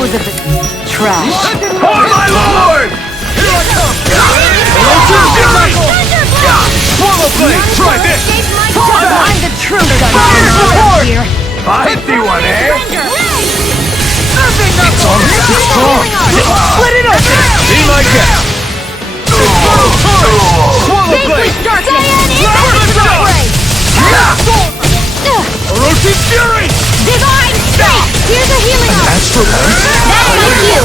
dispose of the trash. For my lord! Here I come! Swallow blade! Try this! I'm the true gun here. I see one, eh? It's all too strong! Split it open! Be my guest! Swallow blade! Orochi Fury! Divine strike! Here's a healing arm! Astral Light! That's my cue!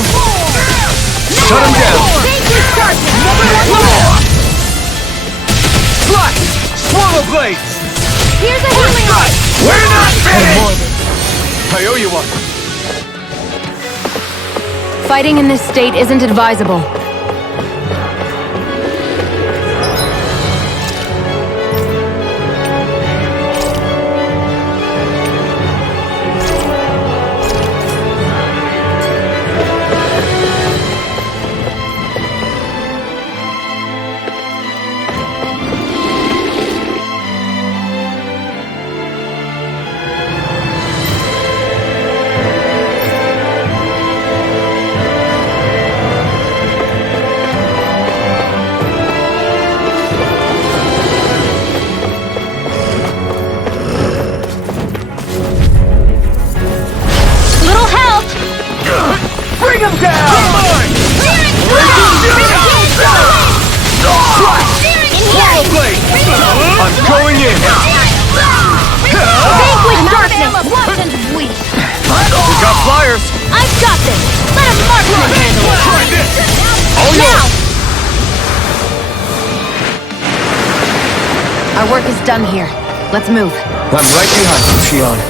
Shut him down! Thank you, Sergeant! Slash! Swallow blade! Here's a healing arm! We're not finished! I owe you one. Fighting in this state isn't advisable. Our work is done here. Let's move. I'm right behind you, Shionne.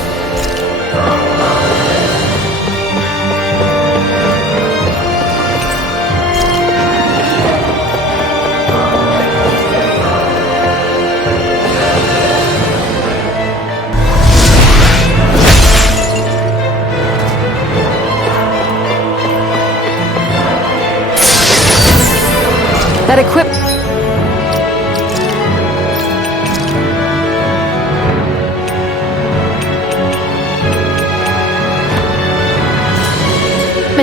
That equipment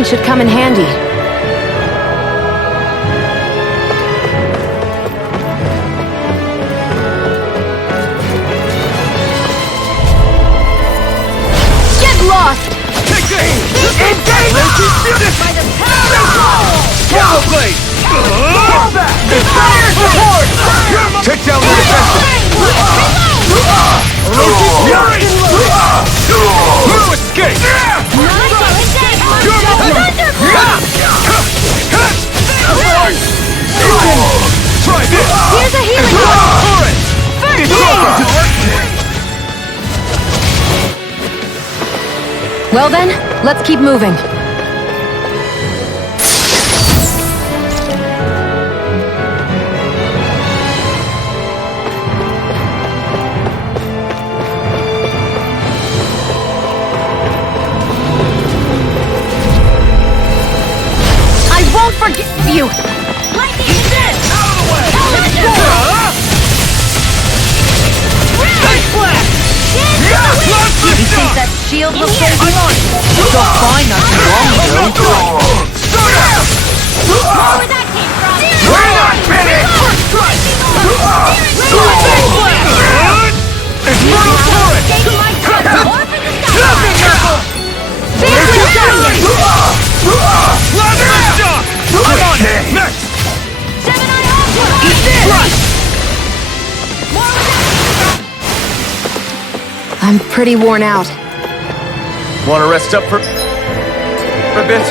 should come in handy. Get lost! Take aim! Engage! By the power of Swallow blade! All that! Fire support! Take down the defensive! Orochi Fury! No escape! Try this! Here's a healing one! It's over! Well then, let's keep moving. Forgive you! Lightning is this! Out of the way! You think that shield will save you? You'll find nothing wrong with you. Where that came from? We're not finished! Infernal turret! Come on, next! Eat this! I'm pretty worn out. Want to rest up for a bit?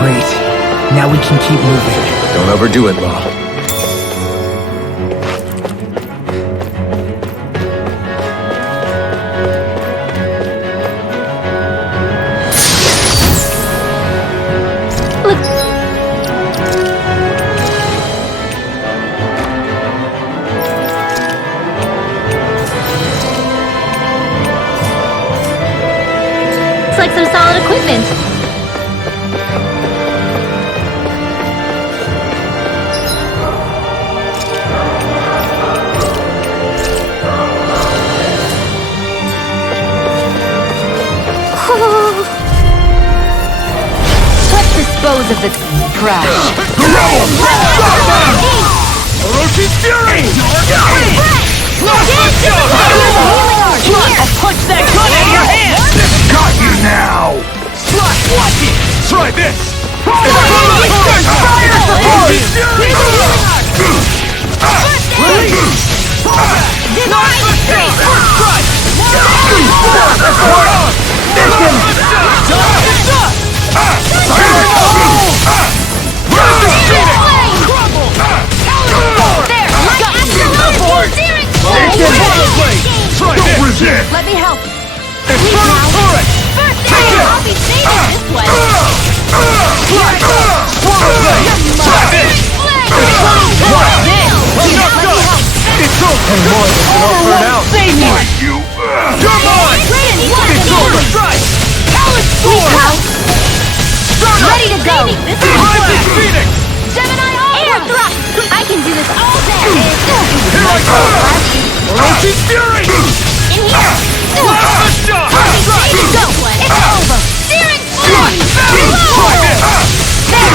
Great. Now we can keep moving. Don't overdo it, Law. Like some solid equipment. dispose of the trash. The rebel! Stop them! Orochi's fury! I'll punch that gun out of your hand! Got you now! Slash, watch it! Try this! Don't resist! Let me help. Infernal turret! First aid! I'll be saving this one. Swallow blade! Try this! It's over! Burn out! Save me! You're mine! It's over! Strike! Ready to go. Rising Phoenix! Gemini Air thrust. I can do this all day. Here I go! Orochi's fury! In here. Plasma shock! Go. It's over. Searing flame. Try this! There.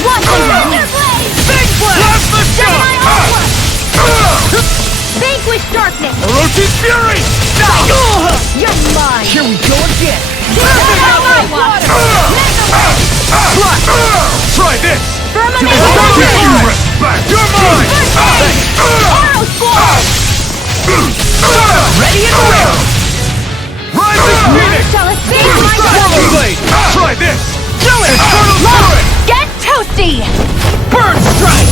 One thunder blade. Big plasma Gemini shock! Aqua. Vanquish darkness. Orochi's fury! You're mine. Here we go again! Water. Try this! Firmament. Respect! You're mine! Arrow squall. Ready and ready! Rising Phoenix! Shall it be my Swallow blade? blade! Try this! Do it! Infernal turret! Get toasty. Bird strike!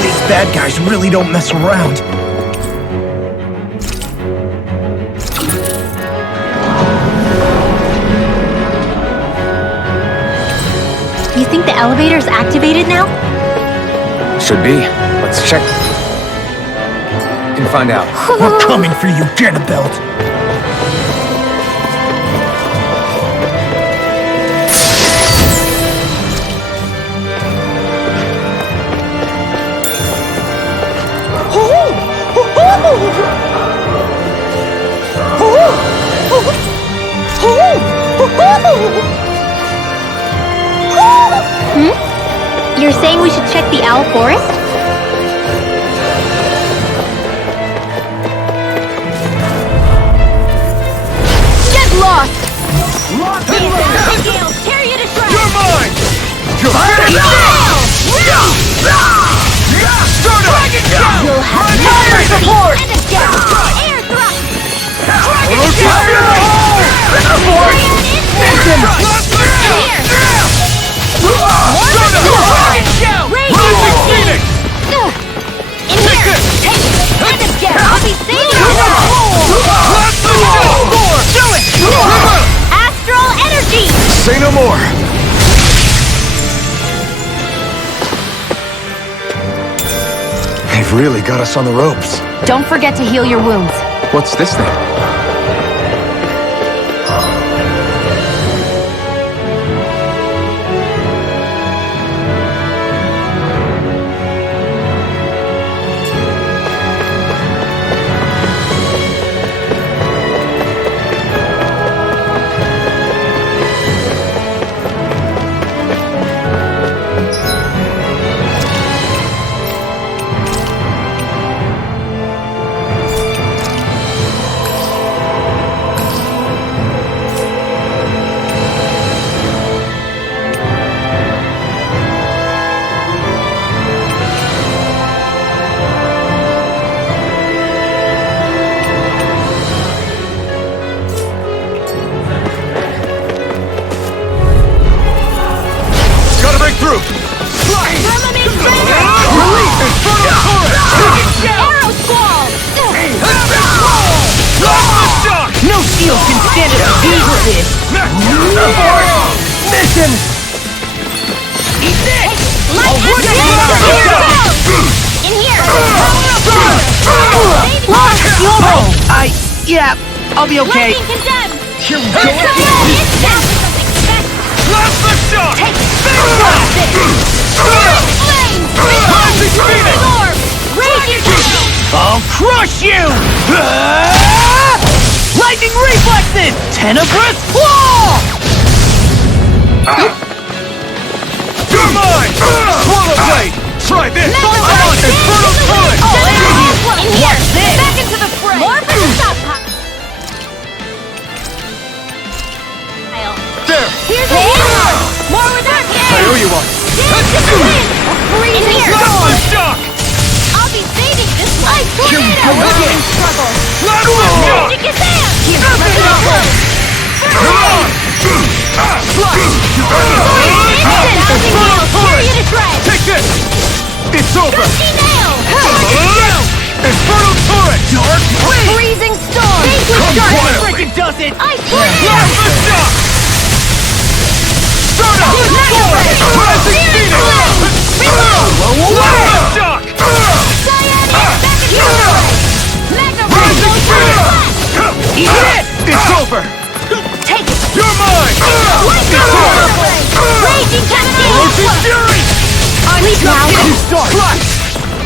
These bad guys really don't mess around. You think the elevator's activated now? Should be. Let's check. Can find out. We're coming for you, Janabelt. You're saying we should check the owl forest? Get lost! Gale, tear you to shreds! You're mine! You're finished! Start up! You'll have Fire support! and a gale! Air thrust! Orochi's fury! Rising Phoenix! In here! Hey! And a gale! I'll be saving you! Plasma shock! Do it! Astral energy! Say no more! They've really got us on the ropes. Don't forget to heal your wounds. What's this thing? Through! Slide! Firmament Bender! Release! Infernal turret! Arrow squall! Plasma shock! No shield can stand up to this! Mission! Eat this! Light in here! Yeah, I'll be okay. Lightning condemned! Here we go. Blast the shock! Take Raging orb! Raging cannon! I'll crush you! Lightning reflexes! Tenebrous claw! You're mine! Swallow blade! Try this! Mega I'm on Blade! Infernal Turret! In here! What's this? Back into the fray! More for the stockpile! There! Here's a hammer! More with our I owe you one! Dance to the wind! Freezing Blast storm! the shock! I'll be saving this one! Here we go again. Struggle! Blast the shock! Magic is there! Here, Come let's go! on! Thousand nails, tear you to shreds! Take this! It's over! Gusty nail! Infernal Turret! Dark wind! Freezing storm! Come quietly! Freaking does it! Ice blast! Blast the shock! Start up! Mega Blade! Blazing Searing Phoenix! Blade! Reload! Blast the shock! Cyanide! Back into the fray! Mega Blade! Go through! Eat it! It's over! Take it! You're mine! Lightning It's over! Mega Blade! Raging Cascade! Ocean Fury! Leap now! Start! Flash!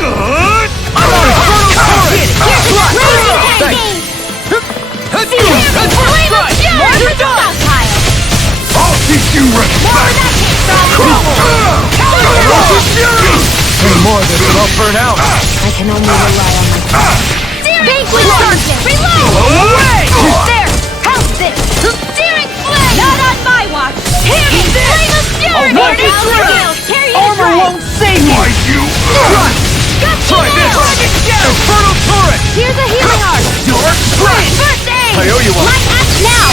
I'm on Infernal Turret! Raging Cascade! Flame of Fury! More for the stockpile! I'll teach you More respect! of that hit! Trouble! Ocean Fury! Any more of this and I'll burn out! I can only rely on my Banquet Sergeant! Reload! Away! There! How's this? Searing Flame! Not on my watch! Hear me! Flame of Fury! walk you Thousand through. nails, tear you to Armor shreds! won't save me! Why you? Gusty Try this! nail! Infernal Turret! Here's a healing art! Dark Blade! First aid! I owe you one. Light act now!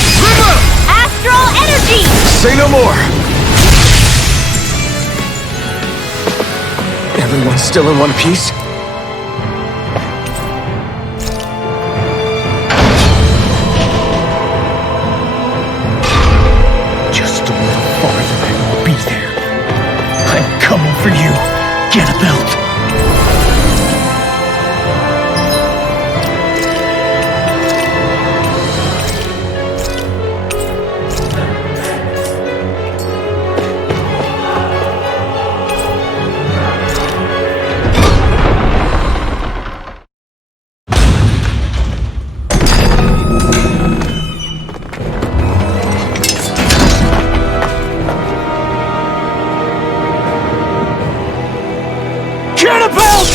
Astral energy! Say no more! Everyone's still in one piece? Just a little farther and we'll be there. I'm coming for you. Get a belt. Get a belt!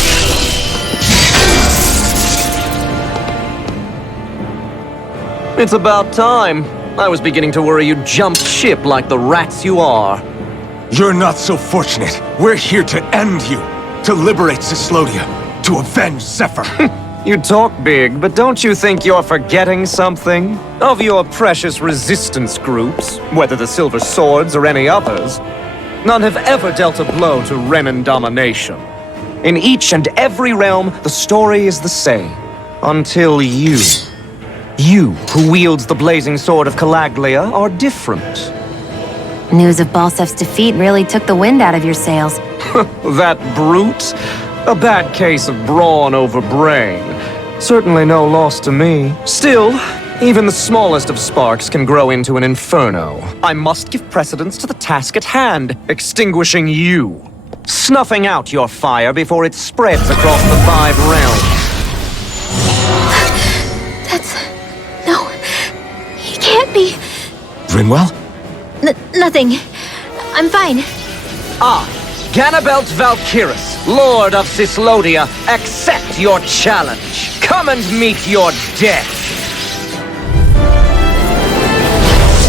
It's about time. I was beginning to worry you jumped ship like the rats you are. You're not so fortunate. We're here to end you. To liberate Cislodia. To avenge Zephyr. You talk big, but don't you think you're forgetting something? Of your precious resistance groups, whether the Silver Swords or any others, none have ever dealt a blow to Renan domination. In each and every realm, the story is the same. Until you. You, who wields the blazing sword of Calaglia, are different. News of Balsef's defeat really took the wind out of your sails. That brute? A bad case of brawn over brain. Certainly no loss to me. Still, even the smallest of sparks can grow into an inferno. I must give precedence to the task at hand, extinguishing you. Snuffing out your fire before it spreads across the 5 realms. No, he can't be. Rinwell? Nothing. I'm fine. I, Ganabelt Valkyris, Lord of Cislodia, accept your challenge. Come and meet your death.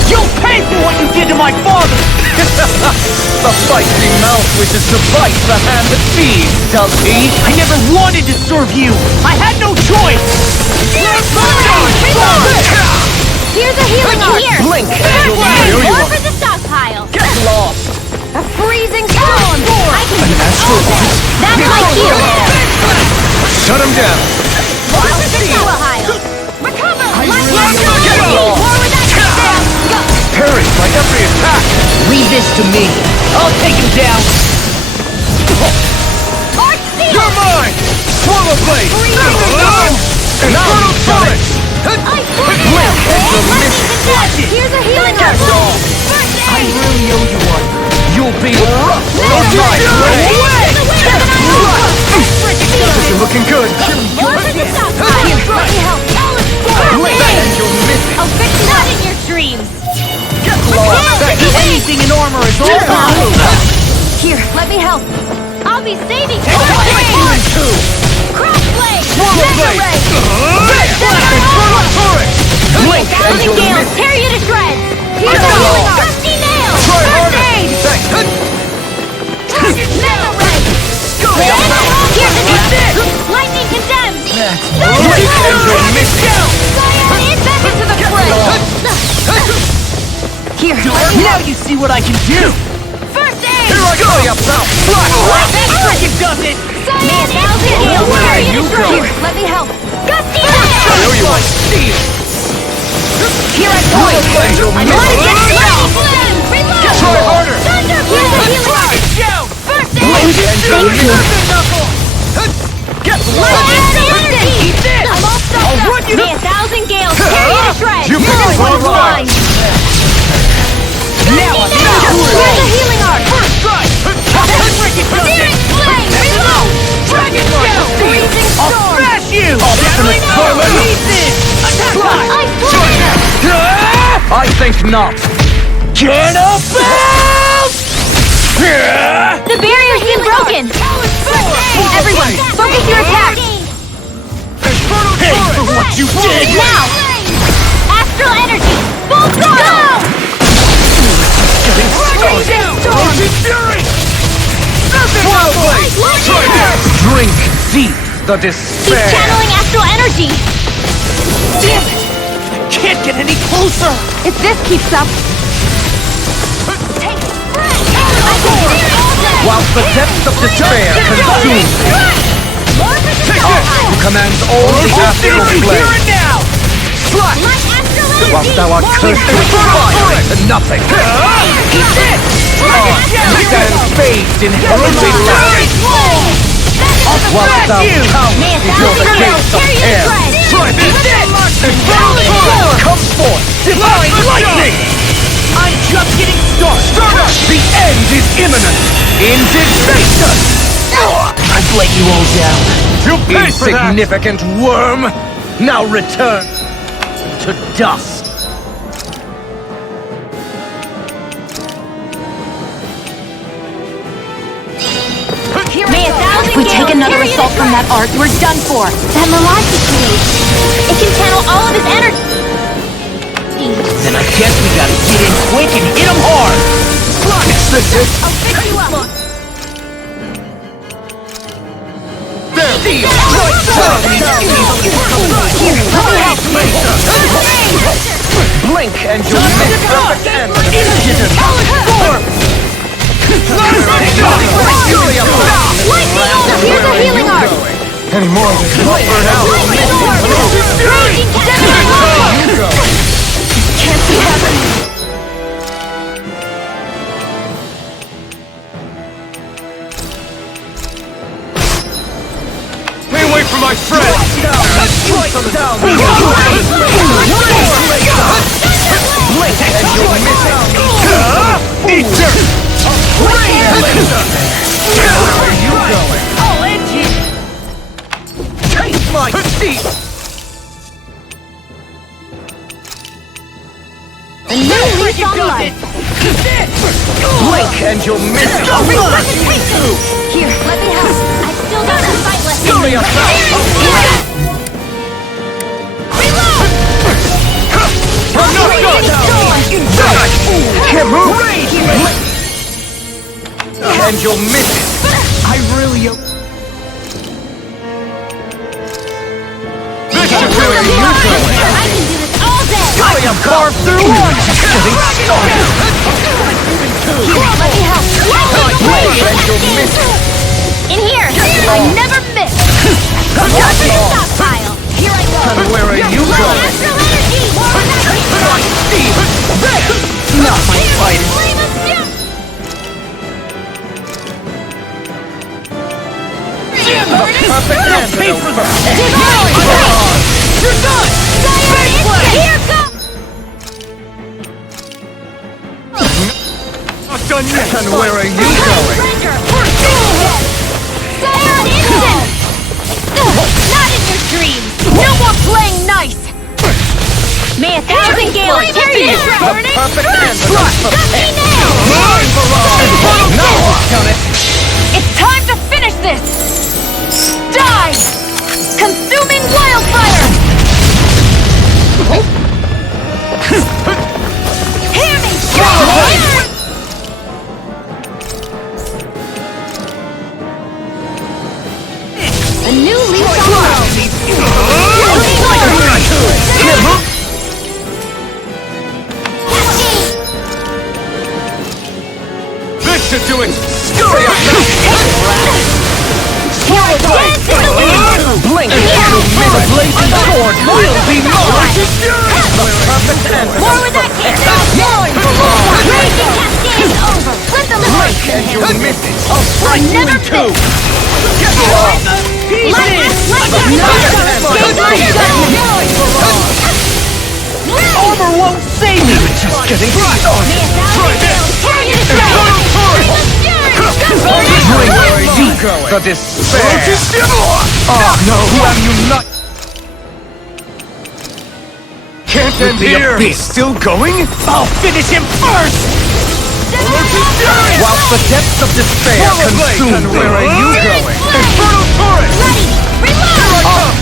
You'll pay for what you did to my father! The feisty mouth wishes to bite the hand that feeds, does he? I never wanted to serve you! I had no choice! Here's a healing art! Here! Blink and First you'll aid! know you More are. for the stockpile! Get lost! A freezing storm! I can do all that! That's my cue! Shut him down! More for the stockpile! Recover! Light Get lost! More with that sail! Go! Parry by every attack! Leave this to me. I'll take him down. Arc Seal! You're mine! Swallow Blade! Infernal Torrent! Ice Tornado! Here's a healing arc! First I aid! really owe you one. You'll be rough on my way! You're looking good! More for the stockpile! Here, let me help! I'll fix that in your dreams! Anything in armor is all mine. Here, let me help! I'll be saving you! Crossblade! Mega Ray! Infernal Torrent! Blink and you'll miss! Tear you to shreds! Here's a healing arc! Rusty nail! Try First harder! aid! Thanks! Mega Ray! Here's an ace! Lightning condemned! Blink and you'll miss! Cyan, back into the fray! Here, Now you see what I can do. first aid! Here I go, you pal! Lightning frickin' does it. Cyan, Alphen, tear you to shreds! Here, let me help! Gusty I nail! know you like steel! Here I go! And you'll I'm miss! gonna get lightning flame! Reload! Try harder! Thunder! Here's a healing arc! First aid! Thank you! Get Lightning energy! I'm all stuffed up! May 1,000 gales tear you to shreds! You This can one's run. mine! Now I'm here's a healing arc! First strike! Searing flame! Reload! Dragon shell! Freezing storm! Smash you. Ultimate Torment! Ice tornado! I think not! Get up! The barrier's been broken! Everyone, focus your attacks! Infernal Pay for Torrent! what you did. Now! Astral energy! Full throttle! Freezing storm! Ocean Fury! Swallow Blade! Try this! Drink deep the He's despair. channeling astral energy! Damn it! Can't get any closer. If this keeps up... Take Whilst the depths of despair consume you, who commands all the astral Here flame, and now. whilst thou art cursed to expire into nothing. Stand bathed in heavenly light, whilst thou pounds before the gates of hell. Try this! Infernal Torrent! Come forth, divine lightning! I'm just getting started. The end is imminent! Indignation! I've let you all down. You paid for that! Insignificant worm! Now return to dust! If we take another assault from that arc, we're done for. That mirage he creates, it can channel all of his energy. Then I guess we gotta get in quick and hit him hard. I'll fix you up. Blink and you'll miss perfect end! Lightning orb! Here's a healing arc! Any more of this won't burn out! Lightning orb! Raging Gemini! Can't be happening! Stay away from my friend! Blink and you'll miss it! Eat dirt! Where are you going? All engine. Taste my teeth! A new lease on life! Blink and you'll miss it! Here, let me help. I still got a fight left. Sorry about I'm not done! Can't move! And you'll miss it! I really. Mission Where are you going? I can do this all day! I am carved through one! Getting started! Here, let me help. Blink and you'll miss it! In here! I never miss! Jump in the stockpile! Here I go! And where are you going? Astral energy! Not my fight! Flame of steel! You're done! Here goes! Not done yet! And where are you going? Scion instant! Not in your dreams! No more playing nice! May 1,000 gales carry this burning! perfect answer. Got me now! It's time to finish this! Die! Consuming wildfire! Hear me! A new leaf on life! This should do it! Blink! The blazing sword will be more! More with that kick! Raging cascade over! Let them light And you miss it! never Two! Armor won't save me! You're just getting started! Where are you going? The despair! Oh no! Have you not? Can't end The here! abyss still going? I'll finish him first! Whilst the depths of despair consume me. Where are you going? Infernal turret!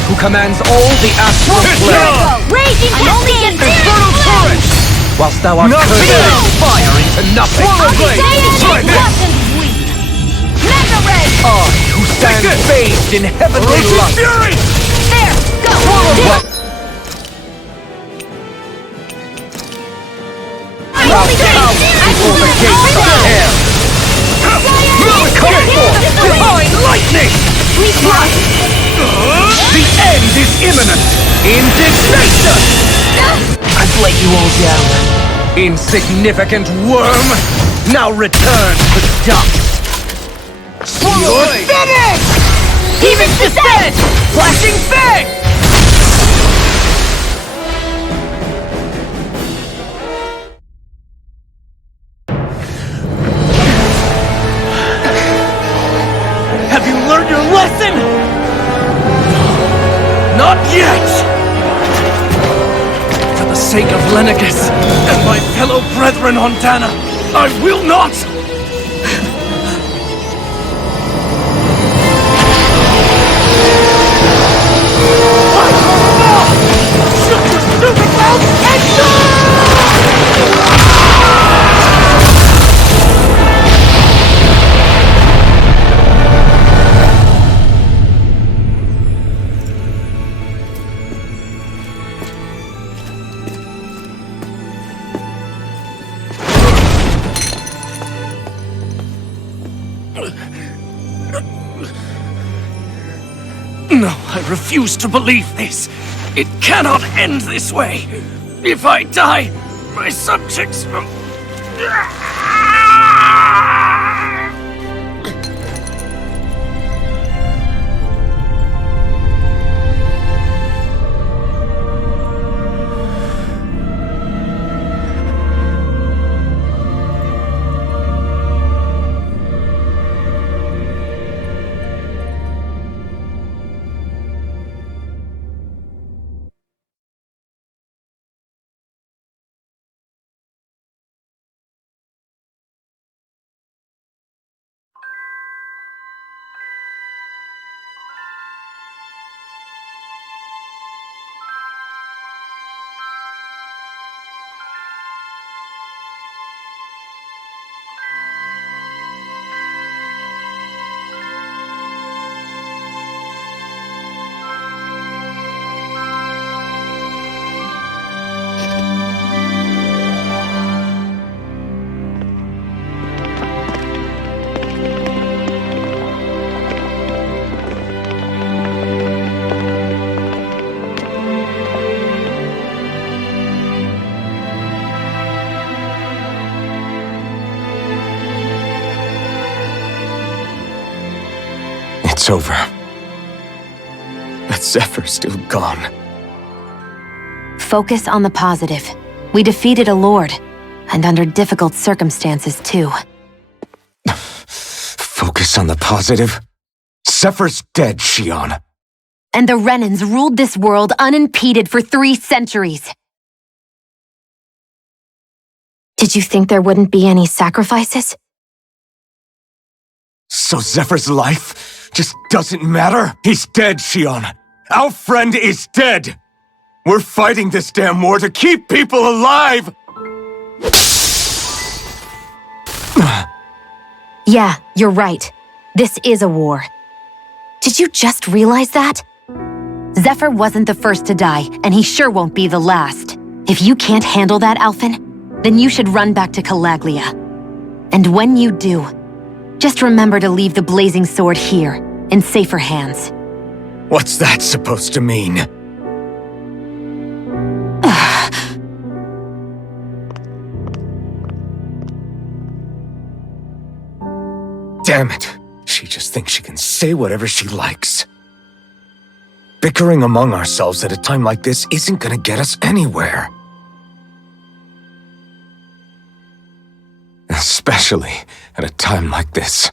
Who commands all the astral plane? Raging cascade! Infernal turret! Whilst thou art Nothing cursed with else. fire into nothing. Mega red! I, who stand bathed in heavenly light. Fury! There! Go! What? Before the gates of hell. Come forth, divine lightning! The end is imminent! Indignation! I've let you all down. Insignificant worm! Now return to dust! You're finished! Even descent! Flashing fang! Have you learned your lesson? Not yet! For the sake of Lenegus and my fellow brethren on Dana, I will not! Shut your stupid mouth and No, I refuse to believe this. It cannot end this way. If I die, my subjects will... It's over. That Zephyr's still gone. Focus on the positive. We defeated a lord, and under difficult circumstances, too. Focus on the positive? Zephyr's dead, Shionne. And the Renans ruled this world unimpeded for 3 centuries. Did you think there wouldn't be any sacrifices? So Zephyr's life just doesn't matter? He's dead, Shionne. Our friend is dead. We're fighting this damn war to keep people alive! Yeah, you're right. This is a war. Did you just realize that? Zephyr wasn't the first to die, and he sure won't be the last. If you can't handle that, Alphen, then you should run back to Calaglia. And when you do, just remember to leave the blazing sword here, in safer hands. What's that supposed to mean? Damn it. She just thinks she can say whatever she likes. Bickering among ourselves at a time like this isn't gonna get us anywhere. Especially at a time like this.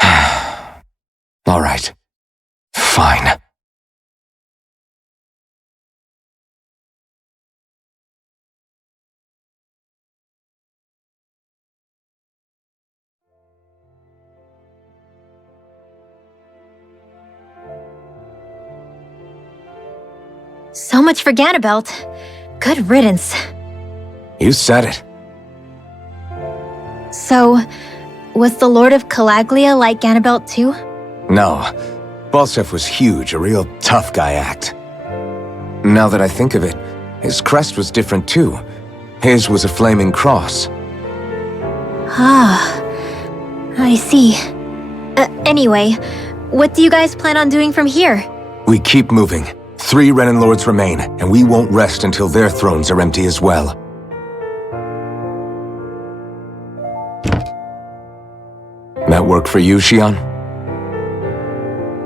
All right. Fine. So much for Ganabelt. Good riddance. You said it. So, was the Lord of Calaglia like Ganabelt too? No. Balseph was huge, a real tough guy act. Now that I think of it, his crest was different too. His was a flaming cross. Ah, I see. Anyway, what do you guys plan on doing from here? We keep moving. 3 Renan Lords remain, and we won't rest until their thrones are empty as well. That work for you, Shionne?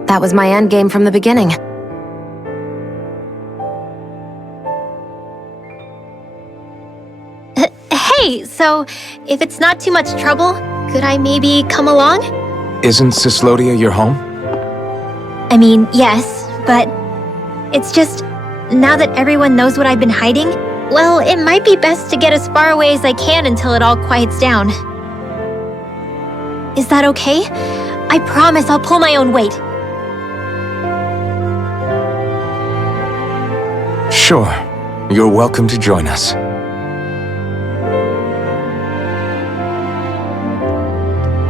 That was my endgame from the beginning. Hey, so if it's not too much trouble, could I maybe come along? Isn't Cyslodia your home? I mean, yes, but it's just, now that everyone knows what I've been hiding, well, it might be best to get as far away as I can until it all quiets down. Is that okay? I promise I'll pull my own weight. Sure. You're welcome to join us.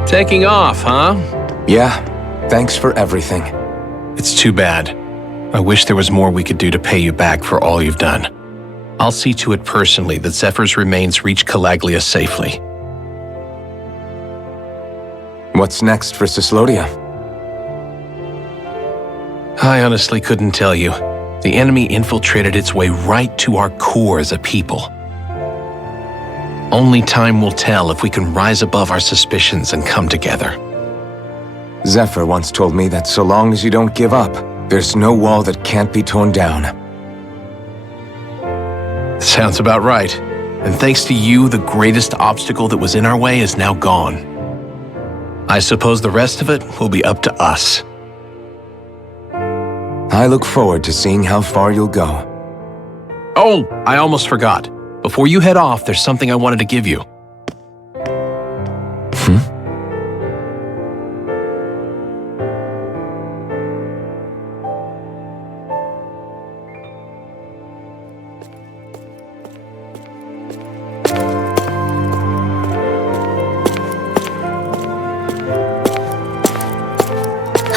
Taking off, huh? Yeah. Thanks for everything. It's too bad. I wish there was more we could do to pay you back for all you've done. I'll see to it personally that Zephyr's remains reach Calaglia safely. What's next for Cyslodia? I honestly couldn't tell you. The enemy infiltrated its way right to our core as a people. Only time will tell if we can rise above our suspicions and come together. Zephyr once told me that so long as you don't give up, there's no wall that can't be torn down. Sounds about right. And thanks to you, the greatest obstacle that was in our way is now gone. I suppose the rest of it will be up to us. I look forward to seeing how far you'll go. Oh, I almost forgot. Before you head off, there's something I wanted to give you.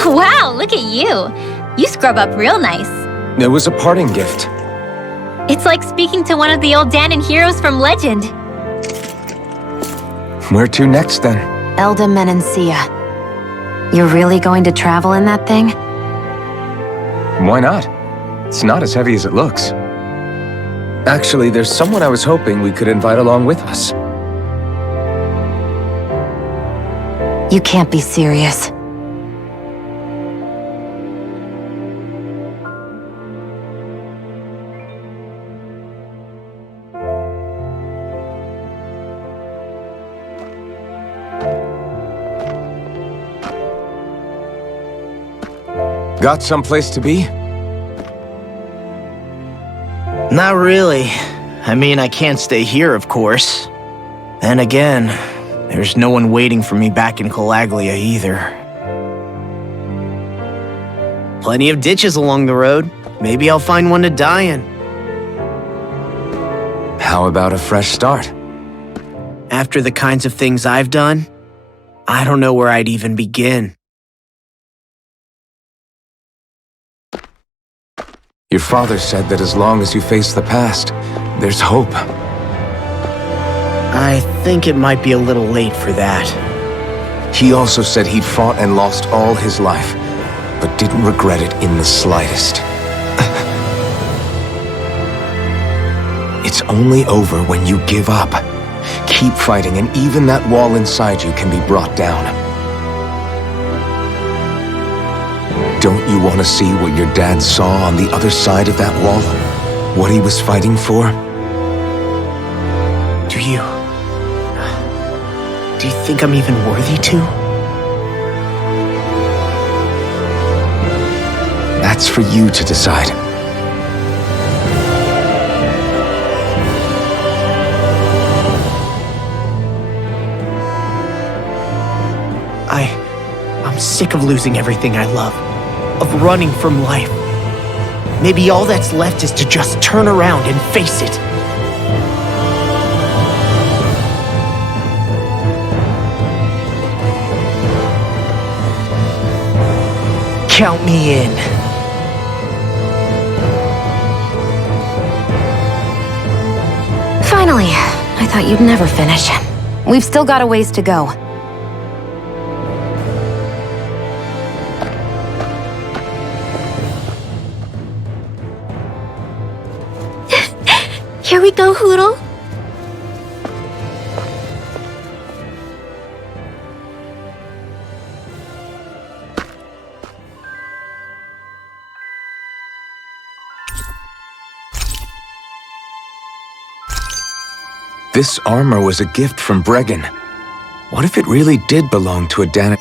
Wow, look at you. You scrub up real nice. It was a parting gift. It's like speaking to one of the old Danon heroes from legend. Where to next, then? Elda Menancia. You're really going to travel in that thing? Why not? It's not as heavy as it looks. Actually, there's someone I was hoping we could invite along with us. You can't be serious. Got someplace to be? Not really. I mean, I can't stay here, of course. Then again, there's no one waiting for me back in Calaglia either. Plenty of ditches along the road. Maybe I'll find one to die in. How about a fresh start? After the kinds of things I've done, I don't know where I'd even begin. Your father said that as long as you face the past, there's hope. I think it might be a little late for that. He also said he'd fought and lost all his life, but didn't regret it in the slightest. It's only over when you give up. Keep fighting, and even that wall inside you can be brought down. Don't you want to see what your dad saw on the other side of that wall? What he was fighting for? Do you think I'm even worthy to? That's for you to decide. I'm sick of losing everything I love, of running from life. Maybe all that's left is to just turn around and face it. Count me in. Finally, I thought you'd never finish. We've still got a ways to go. Here we go, Hoodle. This armor was a gift from Bregan. What if it really did belong to a Dan?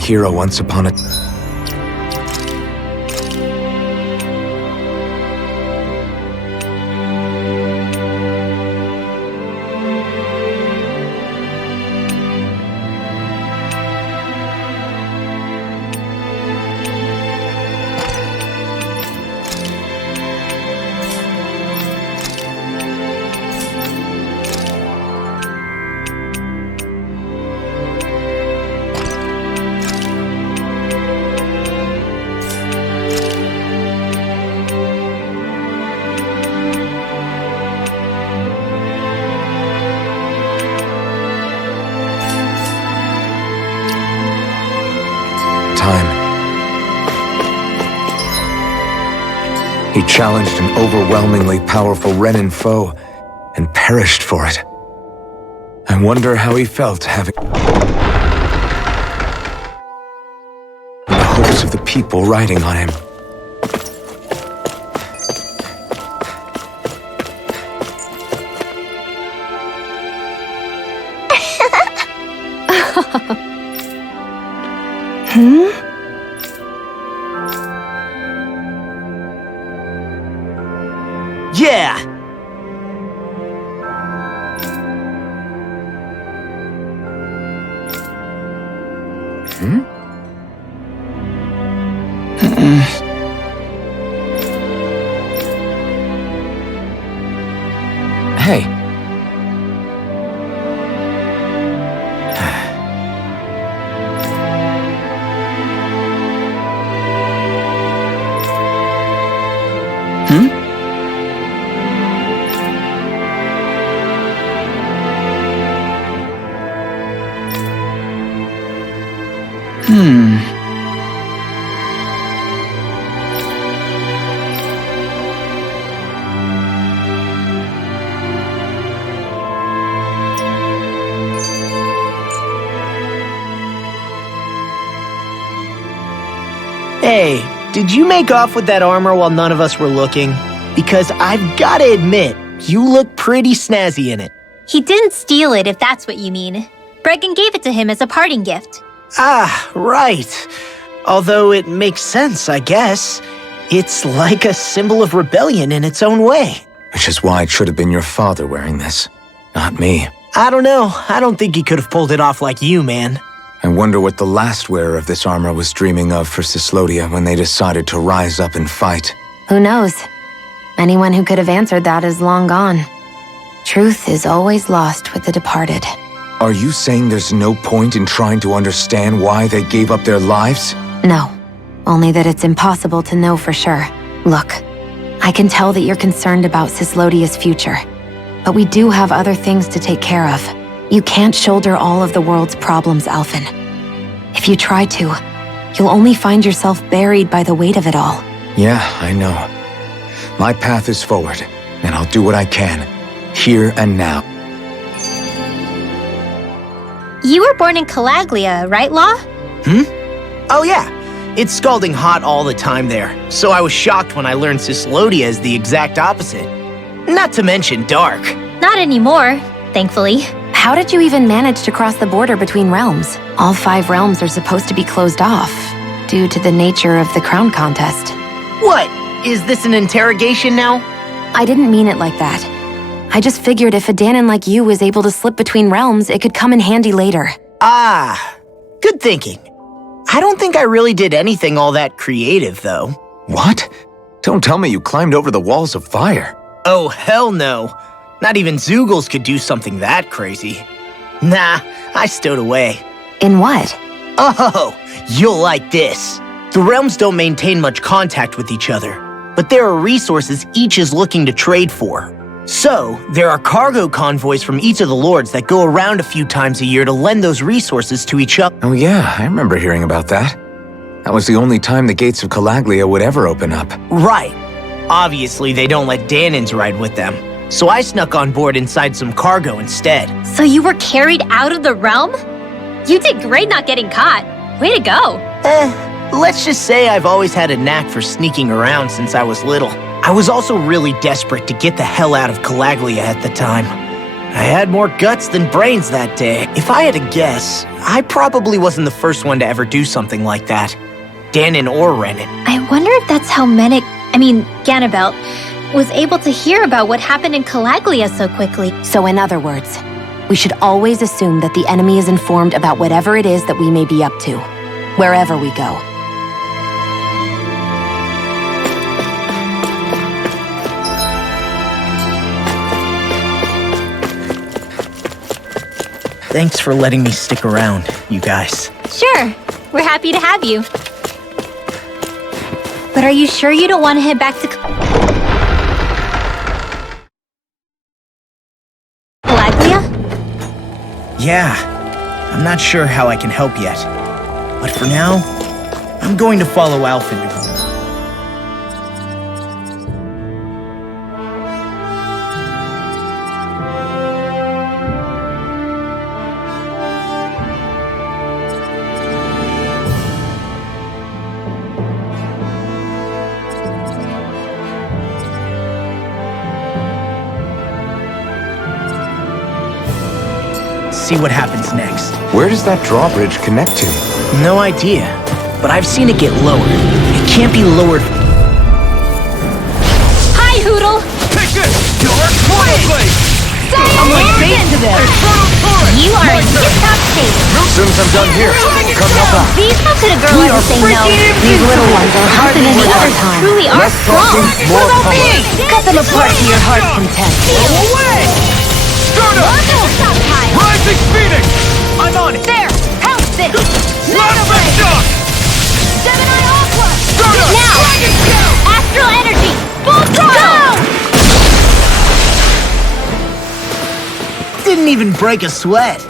Hero once upon a... He challenged an overwhelmingly powerful Renin foe, and perished for it. I wonder how he felt having... the hopes of the people riding on him. Yeah! Hey. Hey, did you make off with that armor while none of us were looking? Because I've gotta admit, you look pretty snazzy in it. He didn't steal it, if that's what you mean. Bregan gave it to him as a parting gift. Ah, right. Although it makes sense, I guess. It's like a symbol of rebellion in its own way. Which is why it should have been your father wearing this, not me. I don't know. I don't think he could have pulled it off like you, man. I wonder what the last wearer of this armor was dreaming of for Cyslodia when they decided to rise up and fight. Who knows? Anyone who could have answered that is long gone. Truth is always lost with the departed. Are you saying there's no point in trying to understand why they gave up their lives? No, only that it's impossible to know for sure. Look, I can tell that you're concerned about Cyslodia's future, but we do have other things to take care of. You can't shoulder all of the world's problems, Alphen. If you try to, you'll only find yourself buried by the weight of it all. Yeah, I know. My path is forward, and I'll do what I can, here and now. You were born in Calaglia, right, Law? Oh yeah, it's scalding hot all the time there, so I was shocked when I learned Cyslodia is the exact opposite. Not to mention dark. Not anymore, thankfully. How did you even manage to cross the border between realms? All 5 realms are supposed to be closed off, due to the nature of the crown contest. What? Is this an interrogation now? I didn't mean it like that. I just figured if a Danon like you was able to slip between realms, it could come in handy later. Ah, good thinking. I don't think I really did anything all that creative, though. What? Don't tell me you climbed over the walls of fire. Oh, hell no. Not even Zoogles could do something that crazy. Nah, I stowed away. In what? Oh, you'll like this. The realms don't maintain much contact with each other, but there are resources each is looking to trade for. So, there are cargo convoys from each of the lords that go around a few times a year to lend those resources to each other. Oh yeah, I remember hearing about that. That was the only time the gates of Calaglia would ever open up. Right. Obviously, they don't let Danons ride with them. So I snuck on board inside some cargo instead. So you were carried out of the realm? You did great not getting caught. Way to go. Let's just say I've always had a knack for sneaking around since I was little. I was also really desperate to get the hell out of Calaglia at the time. I had more guts than brains that day. If I had to guess, I probably wasn't the first one to ever do something like that. Danon or Renan. I wonder if that's how Ganabelt, was able to hear about what happened in Calaglia so quickly. So in other words, we should always assume that the enemy is informed about whatever it is that we may be up to, wherever we go. Thanks for letting me stick around, you guys. Sure, we're happy to have you. But are you sure you don't want to head back to Calaglia? Yeah, I'm not sure how I can help yet. But for now, I'm going to follow Alphen. See what happens next. Where does that drawbridge connect to? No idea, but I've seen it get lowered. It can't be lowered. Hi, Hootle! Take this! Your blade! I'm like bait to them. You are in tip-top shape. As soon as I'm done here, come help out. These folks at a girl We ever are say no. freaking These little ones are harder than any other time. Truly are Less strong. talking, more power. Cut them apart to your heart's content. Away! Stardust! Rising Phoenix! I'm on it. There! Help this! Plasma Shock! Gemini Aqua! Stardust! Now! Astral energy! Full throttle! Didn't even break a sweat.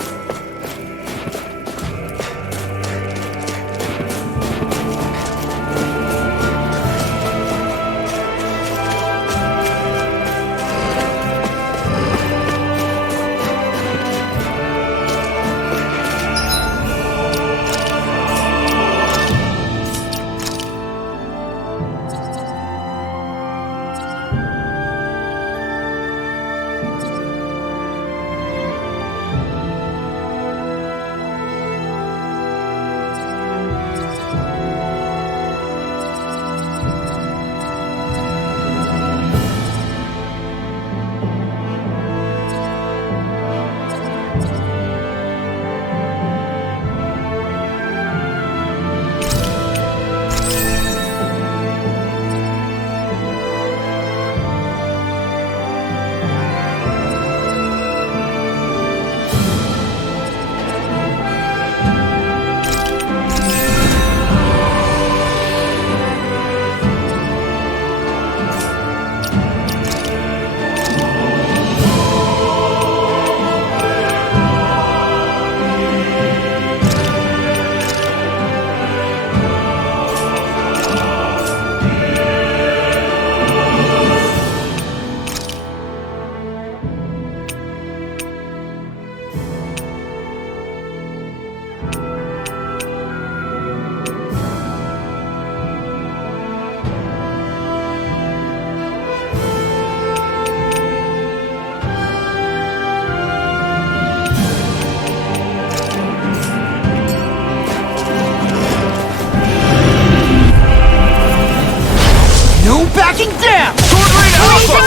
One down! Sword Rain Alpha!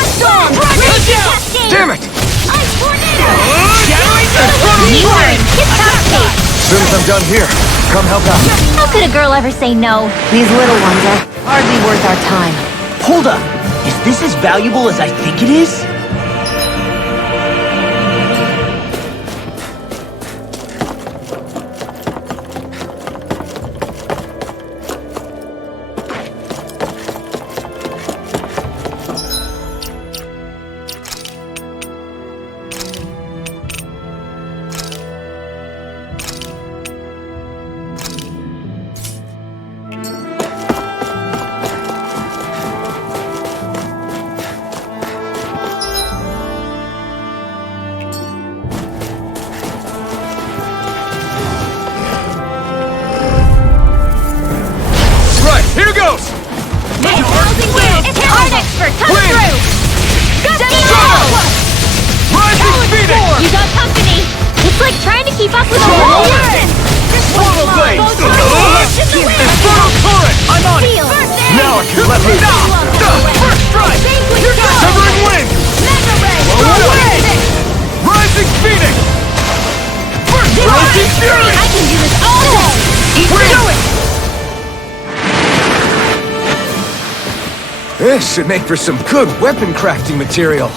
Damn it! You are in tip-top shape. As soon as I'm done here, come help out. How could a girl ever say no? These little ones are hardly worth our time. Hold up. Is this as valuable as I think it is? Here goes! It's Art Expert coming through! Rising speeding! You got company! It's like trying to keep up with the whole world! Swallow blade! Infernal current! I'm on it! Now I can let me down! First strike! Severing wind! Rising speeding! Rising fury! I can do this all day! Do it! This should make for some good weapon crafting material.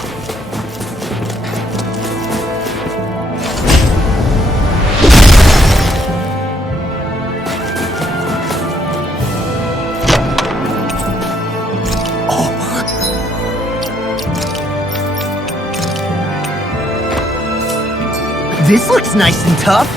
This looks nice and tough.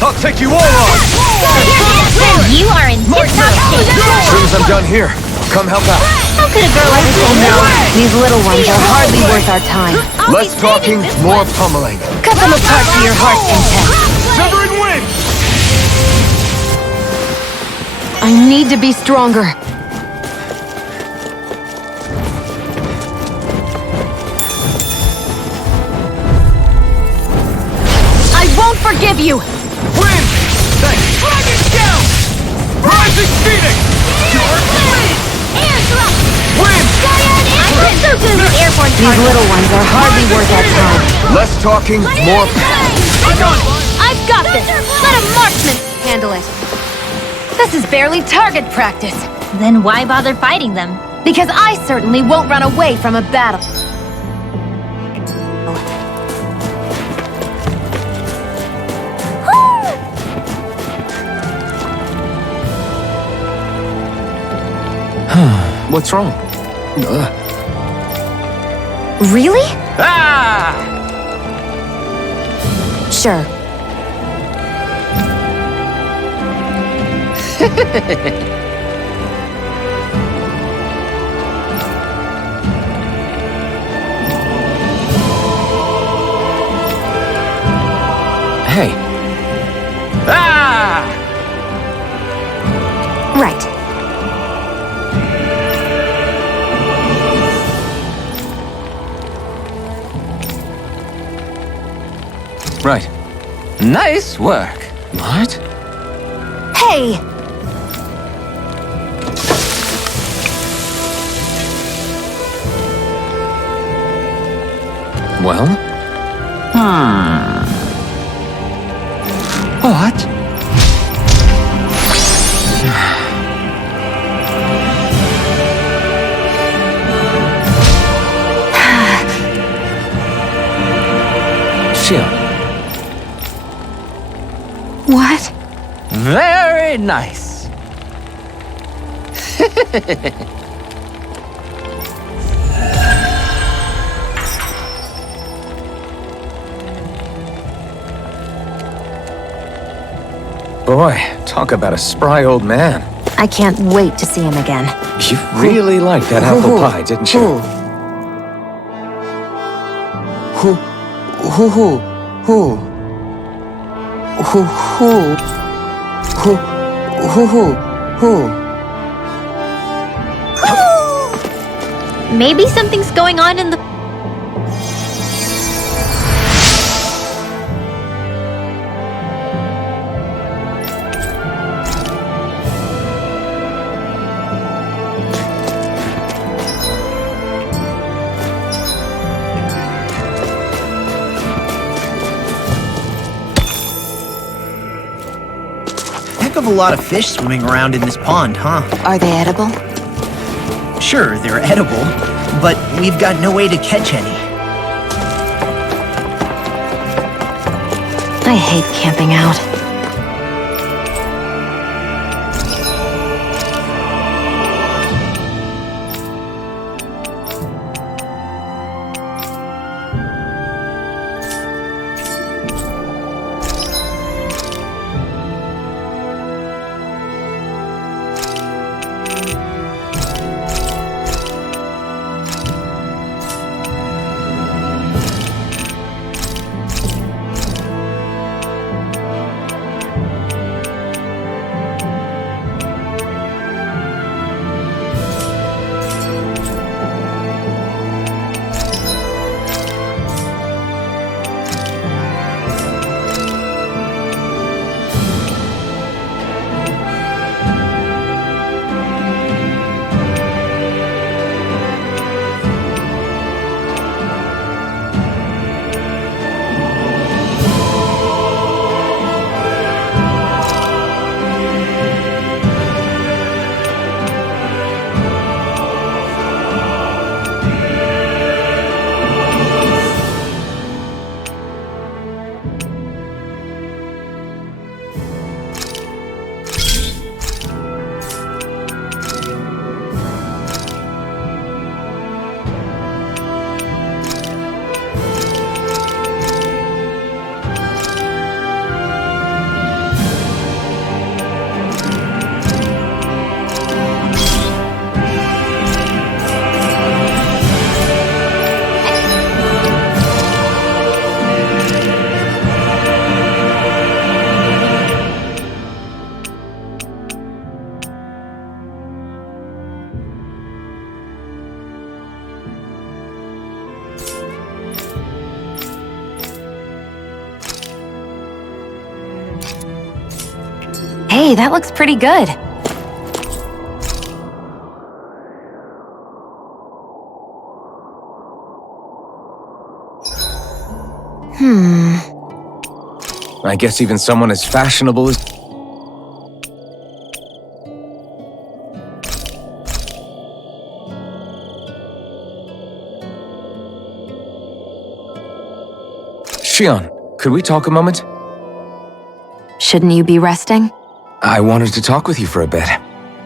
I'll take you all on! And you are in tip-top shape! As soon as I'm done here, come help out. How could a girl ever say no? These little ones are hardly worth our time. Less talking, more pummeling. Cut them apart to your heart's content. Severing wind! I need to be stronger. I won't forgive you! Wind! Thanks! Dragon down! Rising speeding! Wind! I'm not so good with airborne These targets. little ones are hardly worth our time. Less talking, more... I've got this! Let a marksman handle it. This is barely target practice. Then why bother fighting them? Because I certainly won't run away from a battle. What's wrong? Really? Ah! Sure. Hey. Ah! Right. Right. Nice work. What? Hey! Well? What? Shionne. What? Very nice. Boy, talk about a spry old man. I can't wait to see him again. You really liked that apple pie, didn't you? Hoo hoo. Hoo. Hoo hoo. Hoo. Hoo hoo. Hoo. Maybe something's going on in the... Heck of a lot of fish swimming around in this pond, huh? Are they edible? Sure, they're edible, but we've got no way to catch any. I hate camping out. Hey, that looks pretty good. I guess even someone as fashionable as... Shionne, could we talk a moment? Shouldn't you be resting? I wanted to talk with you for a bit.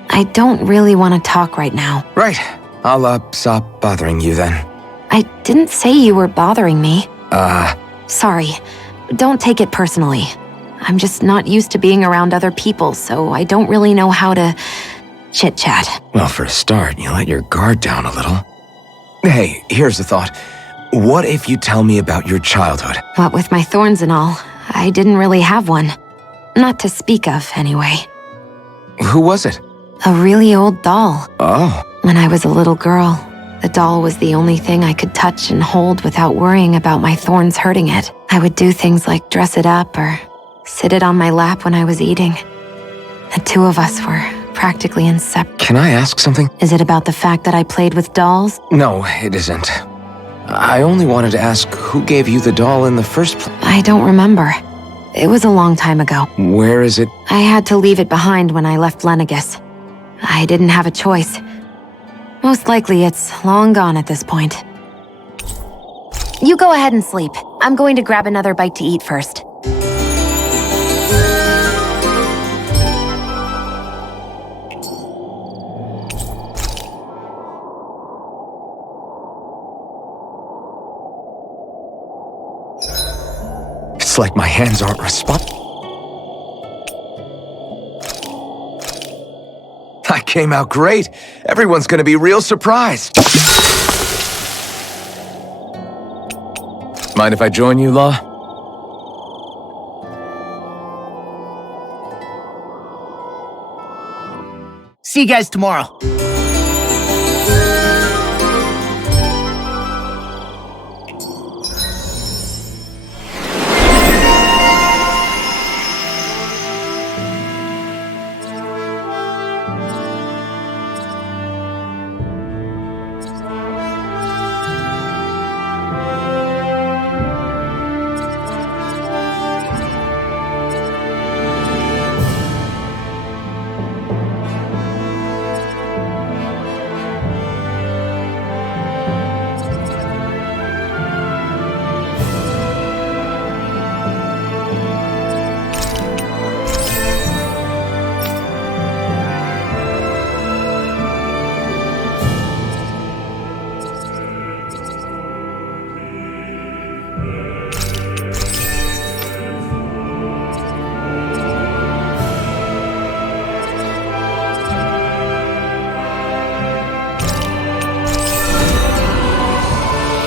I don't really want to talk right now. Right. I'll, stop bothering you then. I didn't say you were bothering me. Sorry. Don't take it personally. I'm just not used to being around other people, so I don't really know how to chit-chat. Well, for a start, you let your guard down a little. Hey, here's the thought. What if you tell me about your childhood? What with my thorns and all, I didn't really have one. Not to speak of, anyway. Who was it? A really old doll. Oh. When I was a little girl, the doll was the only thing I could touch and hold without worrying about my thorns hurting it. I would do things like dress it up or sit it on my lap when I was eating. The two of us were practically inseparable. Can I ask something? Is it about the fact that I played with dolls? No, it isn't. I only wanted to ask who gave you the doll in the first place. I don't remember. It was a long time ago. Where is it? I had to leave it behind when I left Lenegus. I didn't have a choice. Most likely it's long gone at this point. You go ahead and sleep. I'm going to grab another bite to eat first. It's like my hands aren't responding. I came out great. Everyone's gonna be real surprised. Mind if I join you, Law? See you guys tomorrow.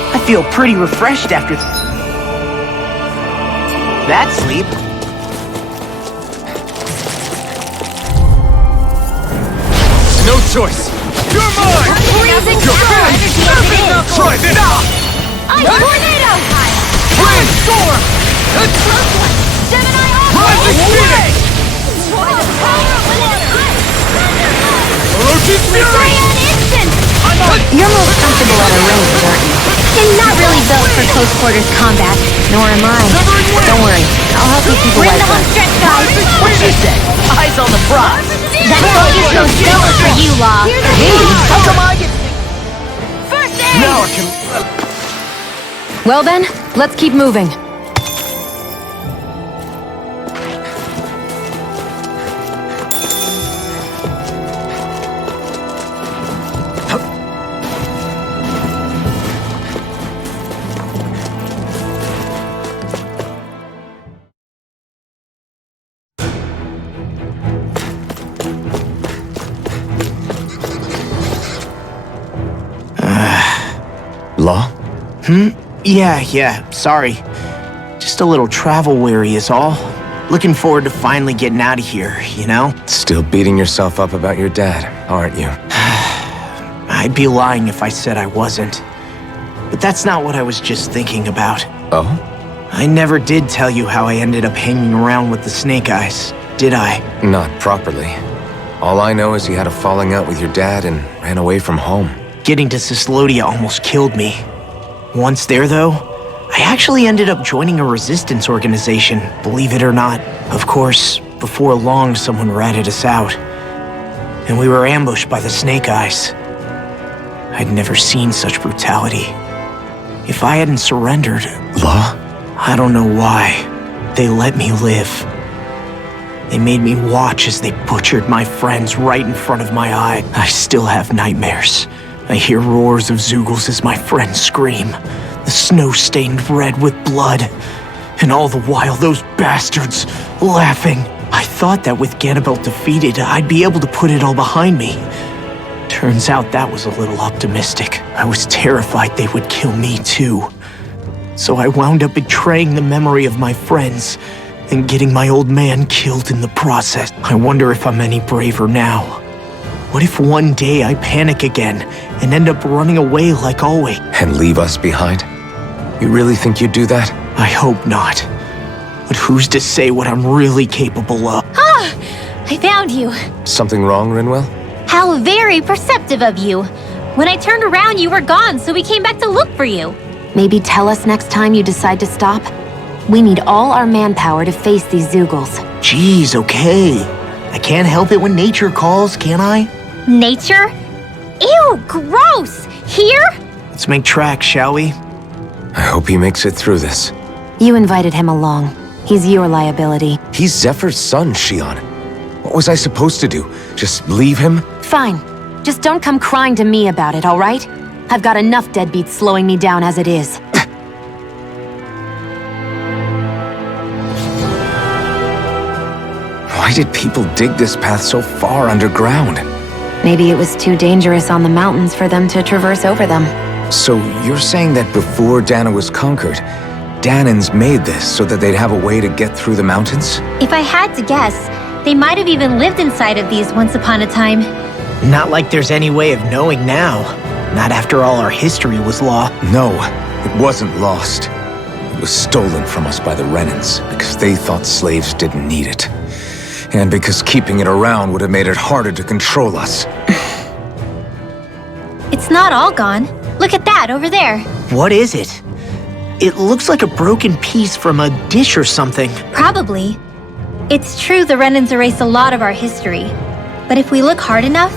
I feel pretty refreshed after that sleep. No choice. You're mine! Freezing You're power finished! energy as it is. Try this! Tornado! Wind! Storm! Gemini Rising Phoenix! By the power of water! Orochi's Fury! Instant! You're most comfortable at a range, aren't you? And not really built for close quarters combat, nor am I. Don't worry, I'll help you keep away. We're in the home stretch, guys! What she said? Eyes on the prize. That focus no stellar for you, Law. How come I get... First aid! Now I can... Well then, let's keep moving. Law? Yeah, sorry. Just a little travel weary is all. Looking forward to finally getting out of here, you know? Still beating yourself up about your dad, aren't you? I'd be lying if I said I wasn't. But that's not what I was just thinking about. Oh? I never did tell you how I ended up hanging around with the Snake Eyes, did I? Not properly. All I know is you had a falling out with your dad and ran away from home. Getting to Cislodia almost killed me. Once there, though, I actually ended up joining a resistance organization, believe it or not. Of course, before long, someone ratted us out. And we were ambushed by the Snake Eyes. I'd never seen such brutality. If I hadn't surrendered... Law? I don't know why. They let me live. They made me watch as they butchered my friends right in front of my eye. I still have nightmares. I hear roars of Zeugles as my friends scream, the snow stained red with blood. And all the while, those bastards laughing. I thought that with Ganabelt defeated, I'd be able to put it all behind me. Turns out that was a little optimistic. I was terrified they would kill me too. So I wound up betraying the memory of my friends and getting my old man killed in the process. I wonder if I'm any braver now. What if one day I panic again and end up running away like always? And leave us behind? You really think you'd do that? I hope not. But who's to say what I'm really capable of? I found you. Something wrong, Rinwell? How very perceptive of you. When I turned around, you were gone, so we came back to look for you. Maybe tell us next time you decide to stop? We need all our manpower to face these Zeugles. Jeez, okay. I can't help it when nature calls, can I? Nature? Ew, gross! Here? Let's make tracks, shall we? I hope he makes it through this. You invited him along. He's your liability. He's Zephyr's son, Shionne. What was I supposed to do? Just leave him? Fine. Just don't come crying to me about it, all right? I've got enough deadbeats slowing me down as it is. Why did people dig this path so far underground? Maybe it was too dangerous on the mountains for them to traverse over them. So you're saying that before Dana was conquered, Danans made this so that they'd have a way to get through the mountains? If I had to guess, they might have even lived inside of these once upon a time. Not like there's any way of knowing now. Not after all our history was lost. No, it wasn't lost. It was stolen from us by the Renans because they thought slaves didn't need it. And because keeping it around would have made it harder to control us. It's not all gone. Look at that over there. What is it? It looks like a broken piece from a dish or something. Probably. It's true the Renans erased a lot of our history. But if we look hard enough,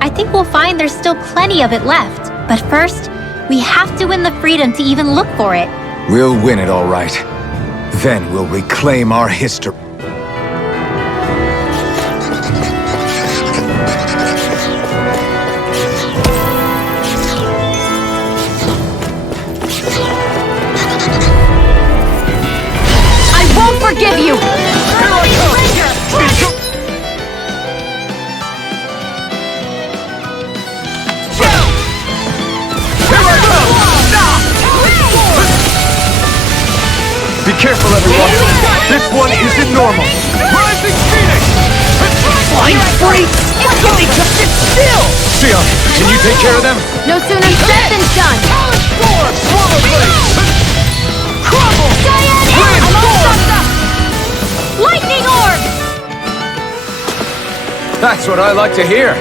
I think we'll find there's still plenty of it left. But first, we have to win the freedom to even look for it. We'll win it all right. Then we'll reclaim our history. I won't forgive you! Be careful, everyone! This one isn't normal! Rising Phoenix! Flying freaks! Can they just sit still? Shionne, can you take care of them? No sooner said than done! Crumble! Lightning orb! That's what I like to hear.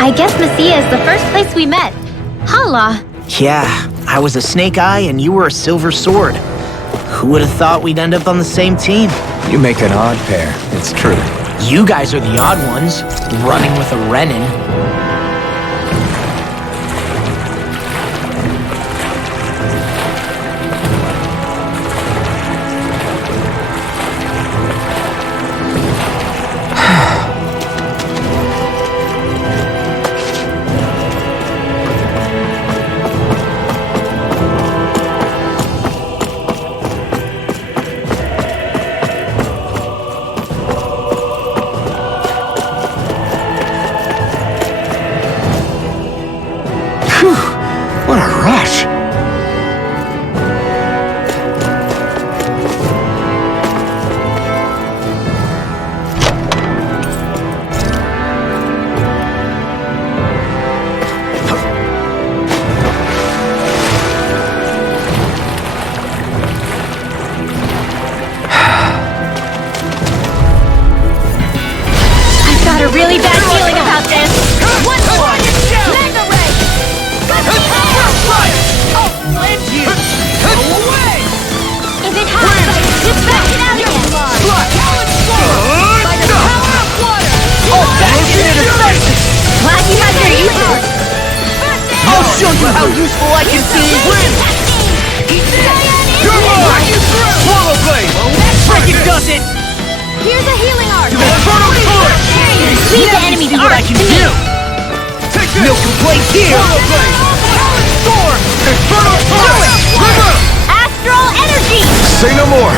I guess Messia is the first place we met. Hala. Yeah, I was a snake eye and you were a silver sword. Who would have thought we'd end up on the same team? You make an odd pair, it's true. You guys are the odd ones, running with a Renin. What a rush! I've got a really bad feeling about this. One more! Mega ray! Away! If it happens, just back it out again. By the power of water! Glad you had your uses. I'll show you how useful I can be! Come on! Swallow blade! Freaking does it! Here's a healing art! Inferno Torch! Leave the enemy's See what I arc can to me. do! Take this! No complaints here! Swallow blade! Storm! Inferno Torch! River! Astral energy. Say no more!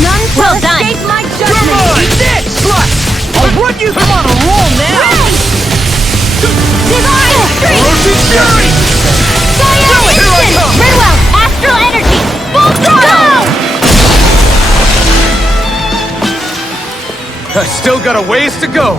None Well shall done. escape my Come judgment! on! Eat this! Slut! I'll run you through on a roll now! Divine strength! Roasting Fury! Instant. Very well. Astral energy. Full throttle. I still got a ways to go.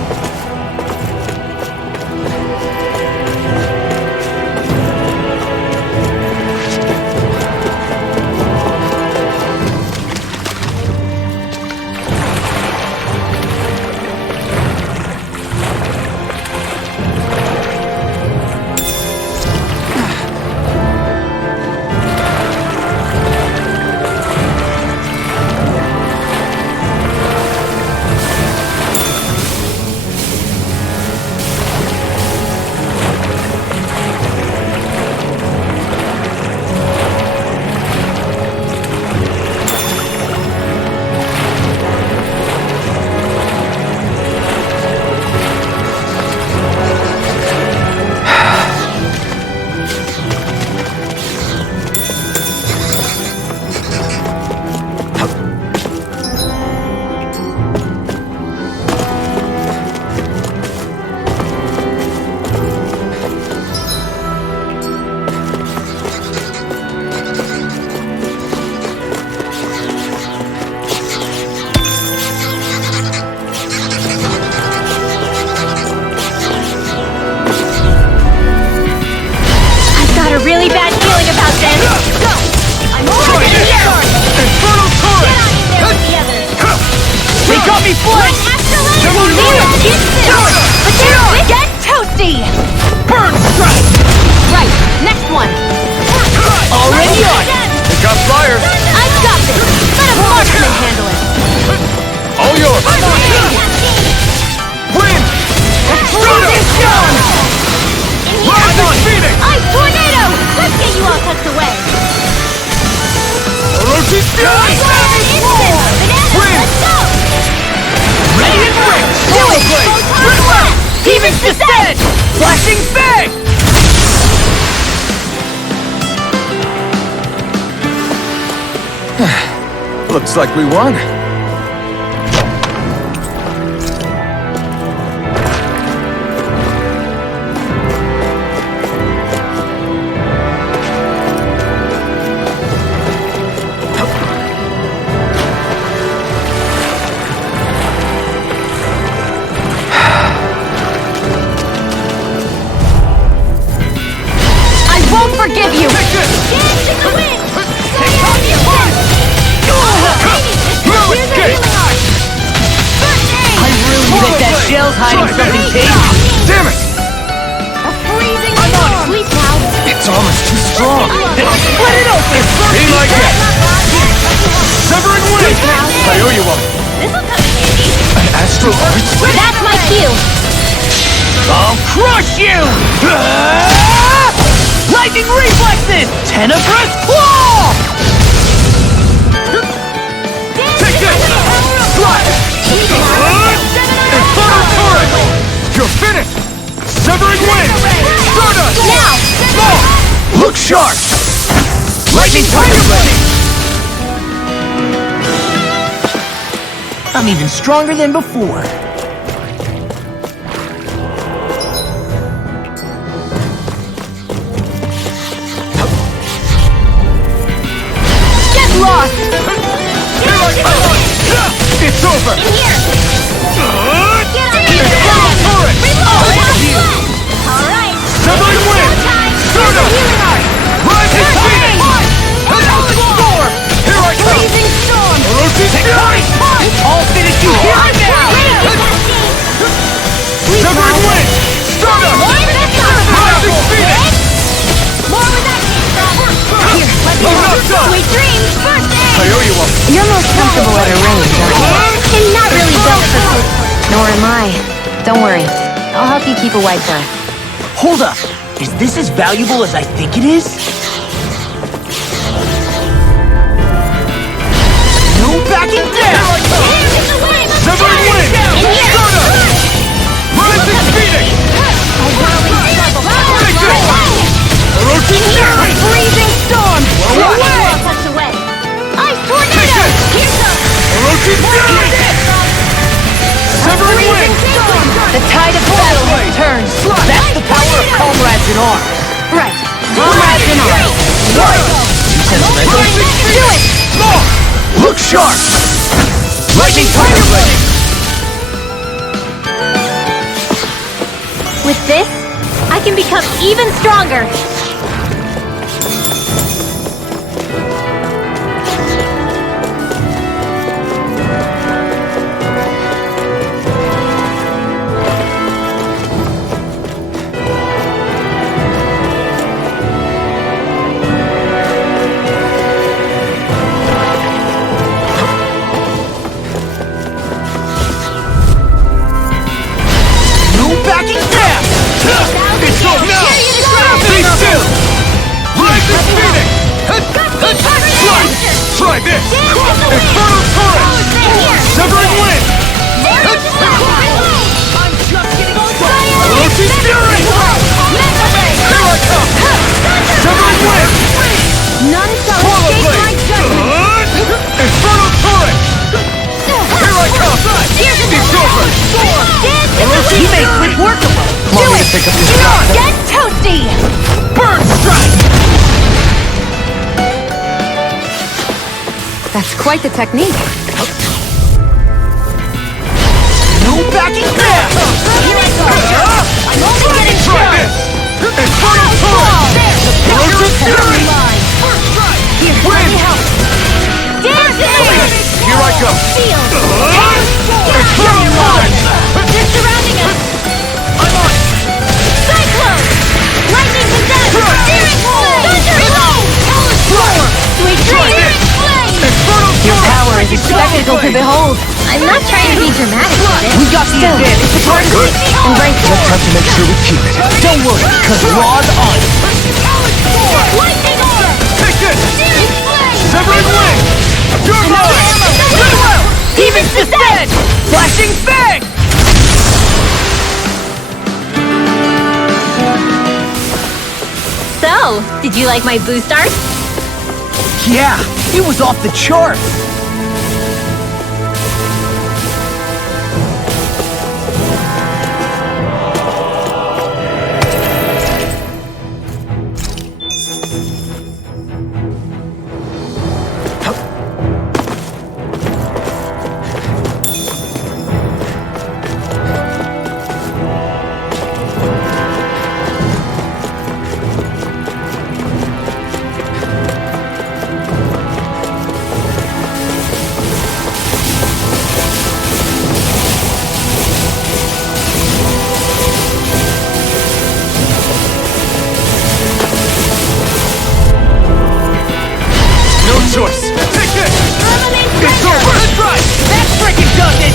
descent! Flashing fang! Looks like we won. Forgive you! I really bet that shell's hiding something tasty. Damn it! A freezing storm! Sleep now! It's almost too strong. Split it open! Be like that! Severing wind! I owe you one. This'll come in handy. An astral arch? That's my cue. I'll crush you! Lightning reflexes! Tenebrous claw! Take this! Slide! Infernal turret! You're finished! Severing wind! Stardust! Now! Ball! Look sharp! Lightning tiger ready! I'm even stronger than before. Lost! It's over! In here! Infernal turret! Alright! Severing wind! Stardust! Rising phoenix! Storm! Here I come! Freezing storm! Orochi's fury! I'll finish you here and now! Severing wind! Stardust! Rising phoenix! More where that came from! Here, let me I'm go! not done! Sweet dreams! Birthday! I owe you one. You're most comfortable at a range, aren't you? And not really built for food. Nor am I. Don't worry. I'll help you keep a wide berth. Hold up! Is this as valuable as I think it is? No backing down! Severing wind! Stardust! Rising phoenix! Take this! Orochi's fury! Freezing storm! Touch away. Ice tornado! Here comes! Orochi's fury! Severing wind! The tide of battle has turned. That's the power of comrades in arms. Right. Comrades in arms. Rising Do it! Look sharp! Lightning tiger ready! With this, I can become even stronger. No backing down! It's over now! Be still! Rising phoenix! Slide! Try this! Infernal turret! Severing wind! Orochi's fury! Here I come! Severing wind! None shall Swallow escape my blade! judgment! Infernal turret! Here I come! It's over! He made quick work of us. Want me to pick up this drop? Get toasty! Bird strike! That's quite the technique. No backing down! I'm only getting Try started! this! Infernal turret! Orochi's fury! Here, let me help. Here I come! Feel! Infernal turret! They're surrounding us! I'm on it! Cyclone! Lightning possessed! Searing flame! Thunder! Fire! Sweet Try dreams! this! Flame! Infernal Your turret! power is a spectacle to behold. I'm not trying to be dramatic with it. We got the advantage. Embrace it. Time to make sure we keep it. Don't worry, cause Raw's on it. Lightning orb! Take this! Searing flame! Severing wind! You're mine! Demons descend! Flashing fang! Did you like my boost art? Yeah, it was off the charts. Choice. Take this! It's over! That's right! That freaking does it!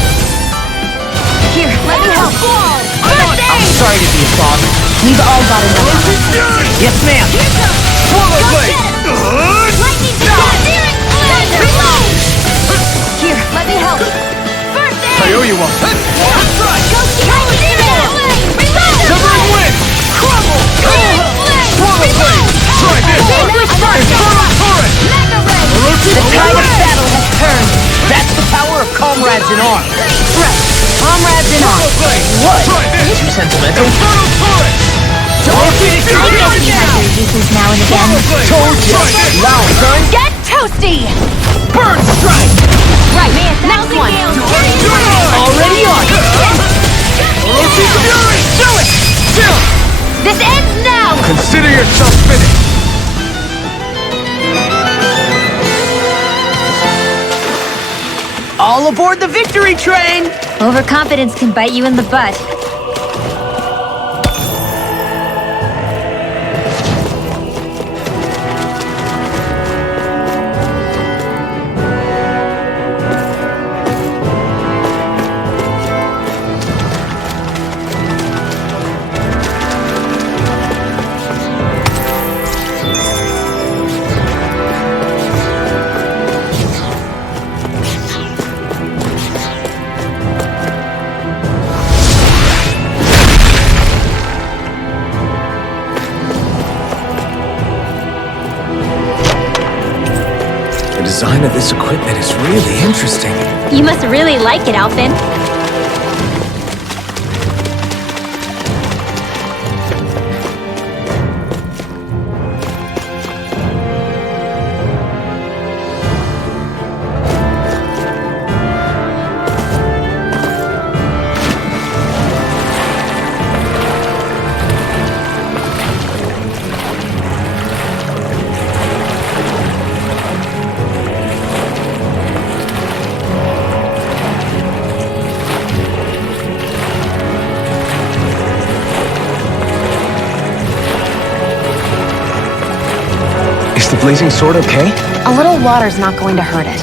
Here, let me help. I'm sorry to be a bother. We've all got enough. Yes, ma'am. Swallow blade! Here, let me help. I owe you one. That's right! Severing wind! Crumble! Swallow blade! Try this! Infernal turret! The tide of battle has turned. That's the power of comrades in arms. Right. Comrades in arms. What? Try this! Too sentimental. Infernal turret! I guess you have your uses now and again. Told you. Try this! Now, son. Get toasty! Burn strike! Right, next one. Already on. Fury! Do it! This ends now! Consider yourself finished! All aboard the victory train! Overconfidence can bite you in the butt. The design of this equipment is really interesting. You must really like it, Alphen. Is the blazing sword okay? A little water's not going to hurt it.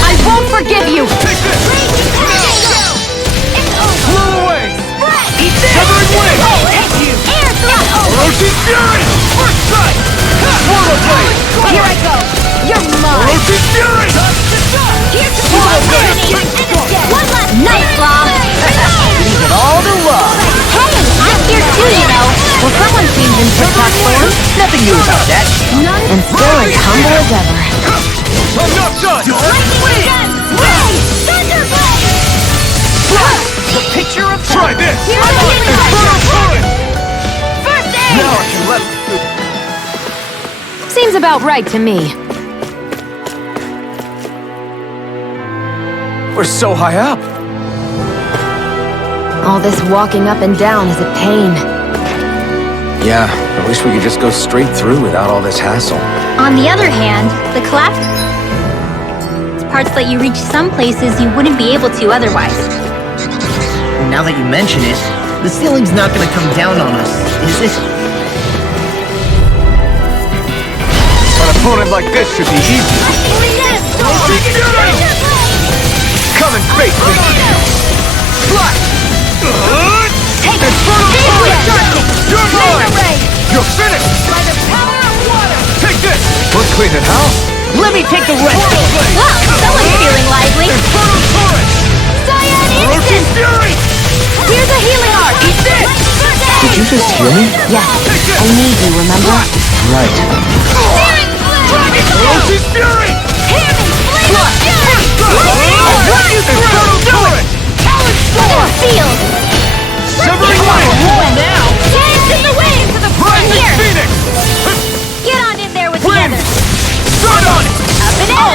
I won't forgive you! Take this! Blow away! Severing wind! Orochi's fury! First strike! Swallow blade! Here I go! You're mine! Orochi's fury! Swallow blade! One last nice, Bob. Leave it all to love. Hey, I'm here too, you know. Well, someone seems in tip-top form. Nothing new about that. And still as humble as ever. I'm not done! The picture of Try this! Infernal turret! now I can let Seems about right to me. We're so high up. All this walking up and down is a pain. Yeah, I wish we could just go straight through without all this hassle. On the other hand, the collapse parts let you reach some places you wouldn't be able to otherwise. Now that you mention it, the ceiling's not gonna come down on us, is it? An opponent like this should be easy. Come and face me! Flash! Infernal turret! You're mine! You're finished! By the power of water! clean it house. Let me take the rest. Whoa, someone's feeling lively. Cyan instant! Fury! Here's a healing arc. Did you just hear me? Yes. I need you, remember? Right. Ferocious Fury! Hear me! Flame of fury! Infernal Torrent! Field! Severing Light! Dance in the wind! Rising Here! Phoenix! Get on in there with the Wind! others! Stun on it! Up and out!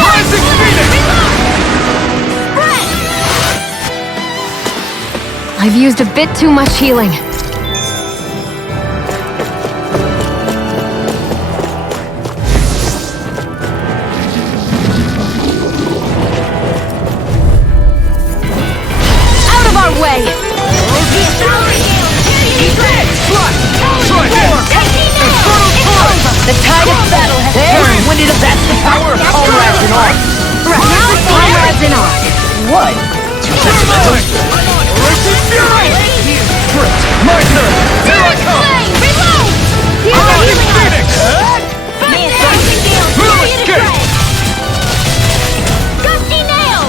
Rising Phoenix! I've used a bit too much healing. Out of our way! The tide of battle has turned. When did that's the power of comrades and arms? Now comrades in arms. What? Too sentimental? Ferocious Fury! My turn! Here I come! Reload! Here's a Rising healing arc! Phoenix! Move escape! Gusty nail!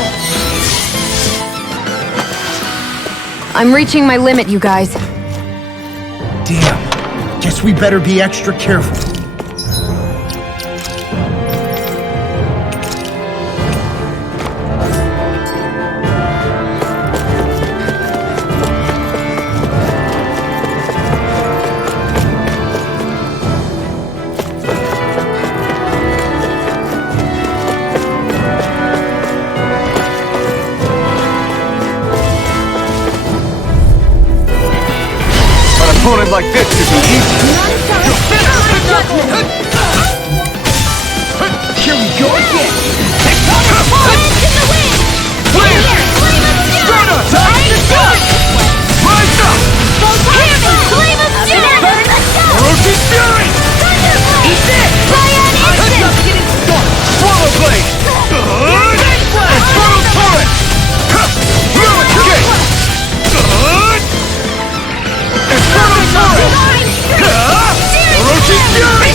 I'm reaching my limit, you guys. Damn. Guess we better be extra careful. Opponent like this should be easy. Here we go again. Hands in the wind! Wind! Flame of fury! Time to shine! Rise up! Hear me! Flame of fury! Burn the sun! Ferocious Fury! He's dead! Cyan instant! Swallow Blade! Infernal Torrent! Move escape! Infernal Torrent! Ferocious Fury!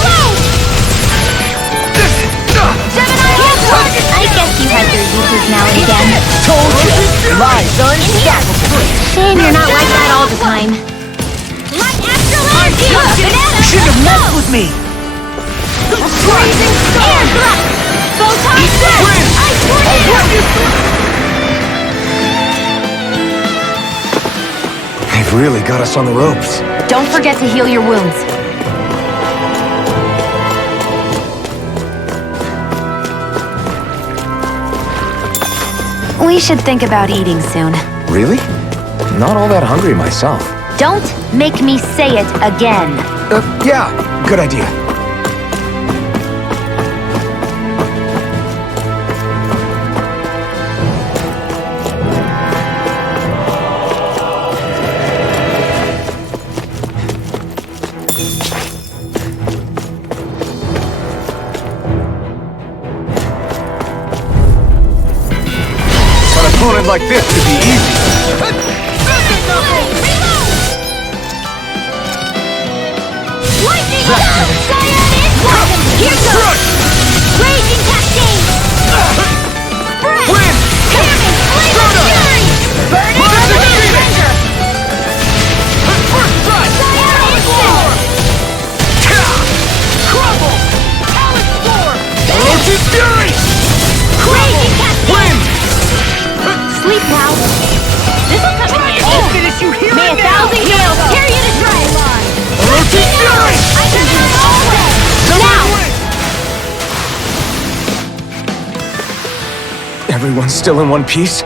I guess you had your uses now and again. Told you. Lies unstoppable. Shame you're not like that all the time. Light after light! You shouldn't have messed with me. Freezing air thrust! Photon Wind! Ice tornado! They've really got us on the ropes. Don't forget to heal your wounds. We should think about eating soon. Really? Not all that hungry myself. Don't make me say it again. Yeah, good idea. Opponent like this should be easy. Lightning down! Cyan instant! Here goes! Raging cascade! Breath! Wind! Hear me! Flame of fury! Burn it! Rising Phoenix! Cyan instant! Crumble! Alex Storm! Ferocious Fury! Raging cascade! Wind! Sleep now. This'll come in handy. I'll finish you here May a and now. thousand gales carry you to dread. Ferocious Fury! I can do it all day. Now! Everyone's still in one piece?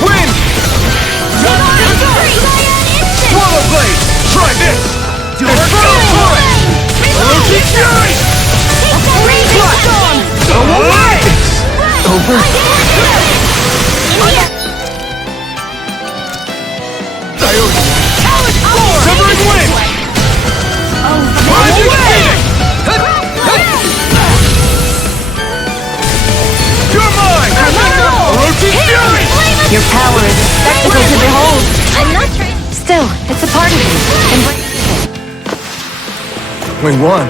Wind! We won.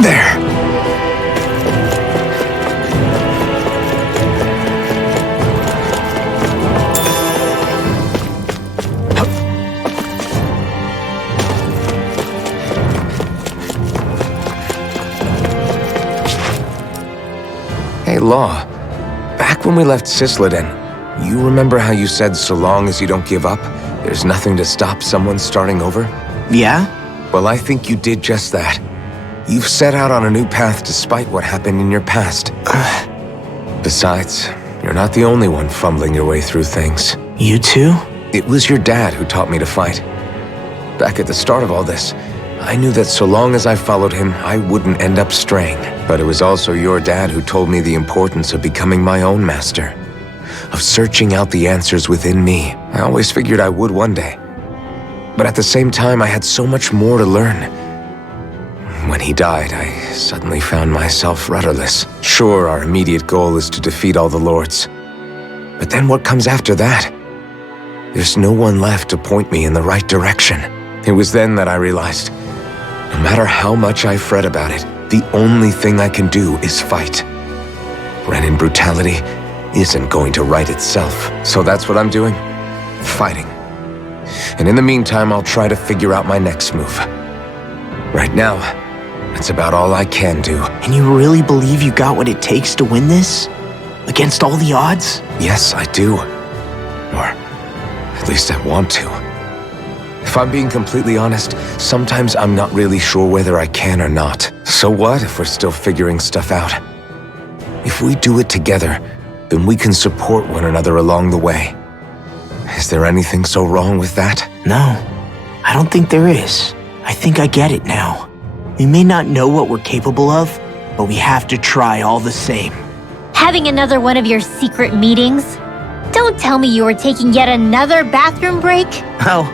There. Hey, Law. Back when we left Cisleden, you remember how you said so long as you don't give up, there's nothing to stop someone starting over? Yeah? Well, I think you did just that. You've set out on a new path despite what happened in your past. Besides, you're not the only one fumbling your way through things. You too? It was your dad who taught me to fight. Back at the start of all this, I knew that so long as I followed him, I wouldn't end up straying. But it was also your dad who told me the importance of becoming my own master, of searching out the answers within me. I always figured I would one day. But at the same time, I had so much more to learn. When he died, I suddenly found myself rudderless. Sure, our immediate goal is to defeat all the lords. But then what comes after that? There's no one left to point me in the right direction. It was then that I realized, no matter how much I fret about it, the only thing I can do is fight. Renin brutality isn't going to right itself. So that's what I'm doing. Fighting. And in the meantime, I'll try to figure out my next move. Right now, that's about all I can do. And you really believe you got what it takes to win this? Against all the odds? Yes, I do. Or at least I want to. If I'm being completely honest, sometimes I'm not really sure whether I can or not. So what if we're still figuring stuff out? If we do it together, then we can support one another along the way. Is there anything so wrong with that? No, I don't think there is. I think I get it now. We may not know what we're capable of, but we have to try all the same. Having another one of your secret meetings? Don't tell me you were taking yet another bathroom break? Oh,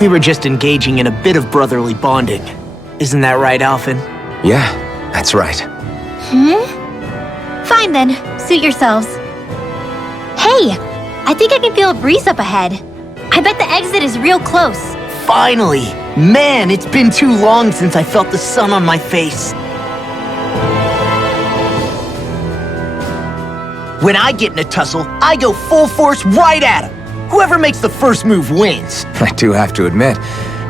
we were just engaging in a bit of brotherly bonding. Isn't that right, Alphen? Yeah, that's right. Fine then, suit yourselves. Hey, I think I can feel a breeze up ahead. I bet the exit is real close. Finally! Man, it's been too long since I felt the sun on my face. When I get in a tussle, I go full force right at him. Whoever makes the first move wins. I do have to admit,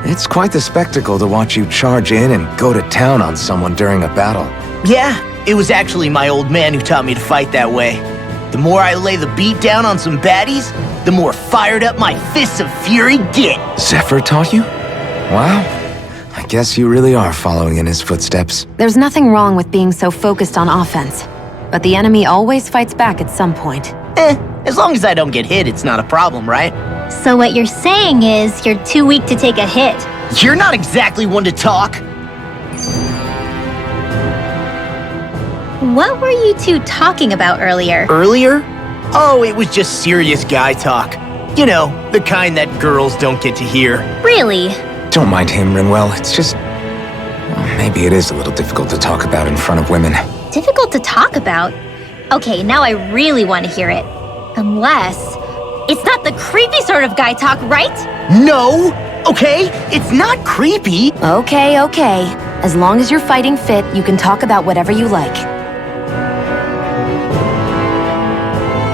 it's quite the spectacle to watch you charge in and go to town on someone during a battle. Yeah, it was actually my old man who taught me to fight that way. The more I lay the beat down on some baddies, the more fired up my fists of fury get. Zephyr taught you? Wow. I guess you really are following in his footsteps. There's nothing wrong with being so focused on offense, but the enemy always fights back at some point. As long as I don't get hit, it's not a problem, right? So what you're saying is you're too weak to take a hit. You're not exactly one to talk. What were you two talking about earlier? Earlier? Oh, it was just serious guy talk. You know, the kind that girls don't get to hear. Really? Don't mind him, Rinwell. It's just... well, maybe it is a little difficult to talk about in front of women. Difficult to talk about? Okay, now I really want to hear it. Unless... it's not the creepy sort of guy talk, right? No! Okay, it's not creepy. Okay. As long as you're fighting fit, you can talk about whatever you like.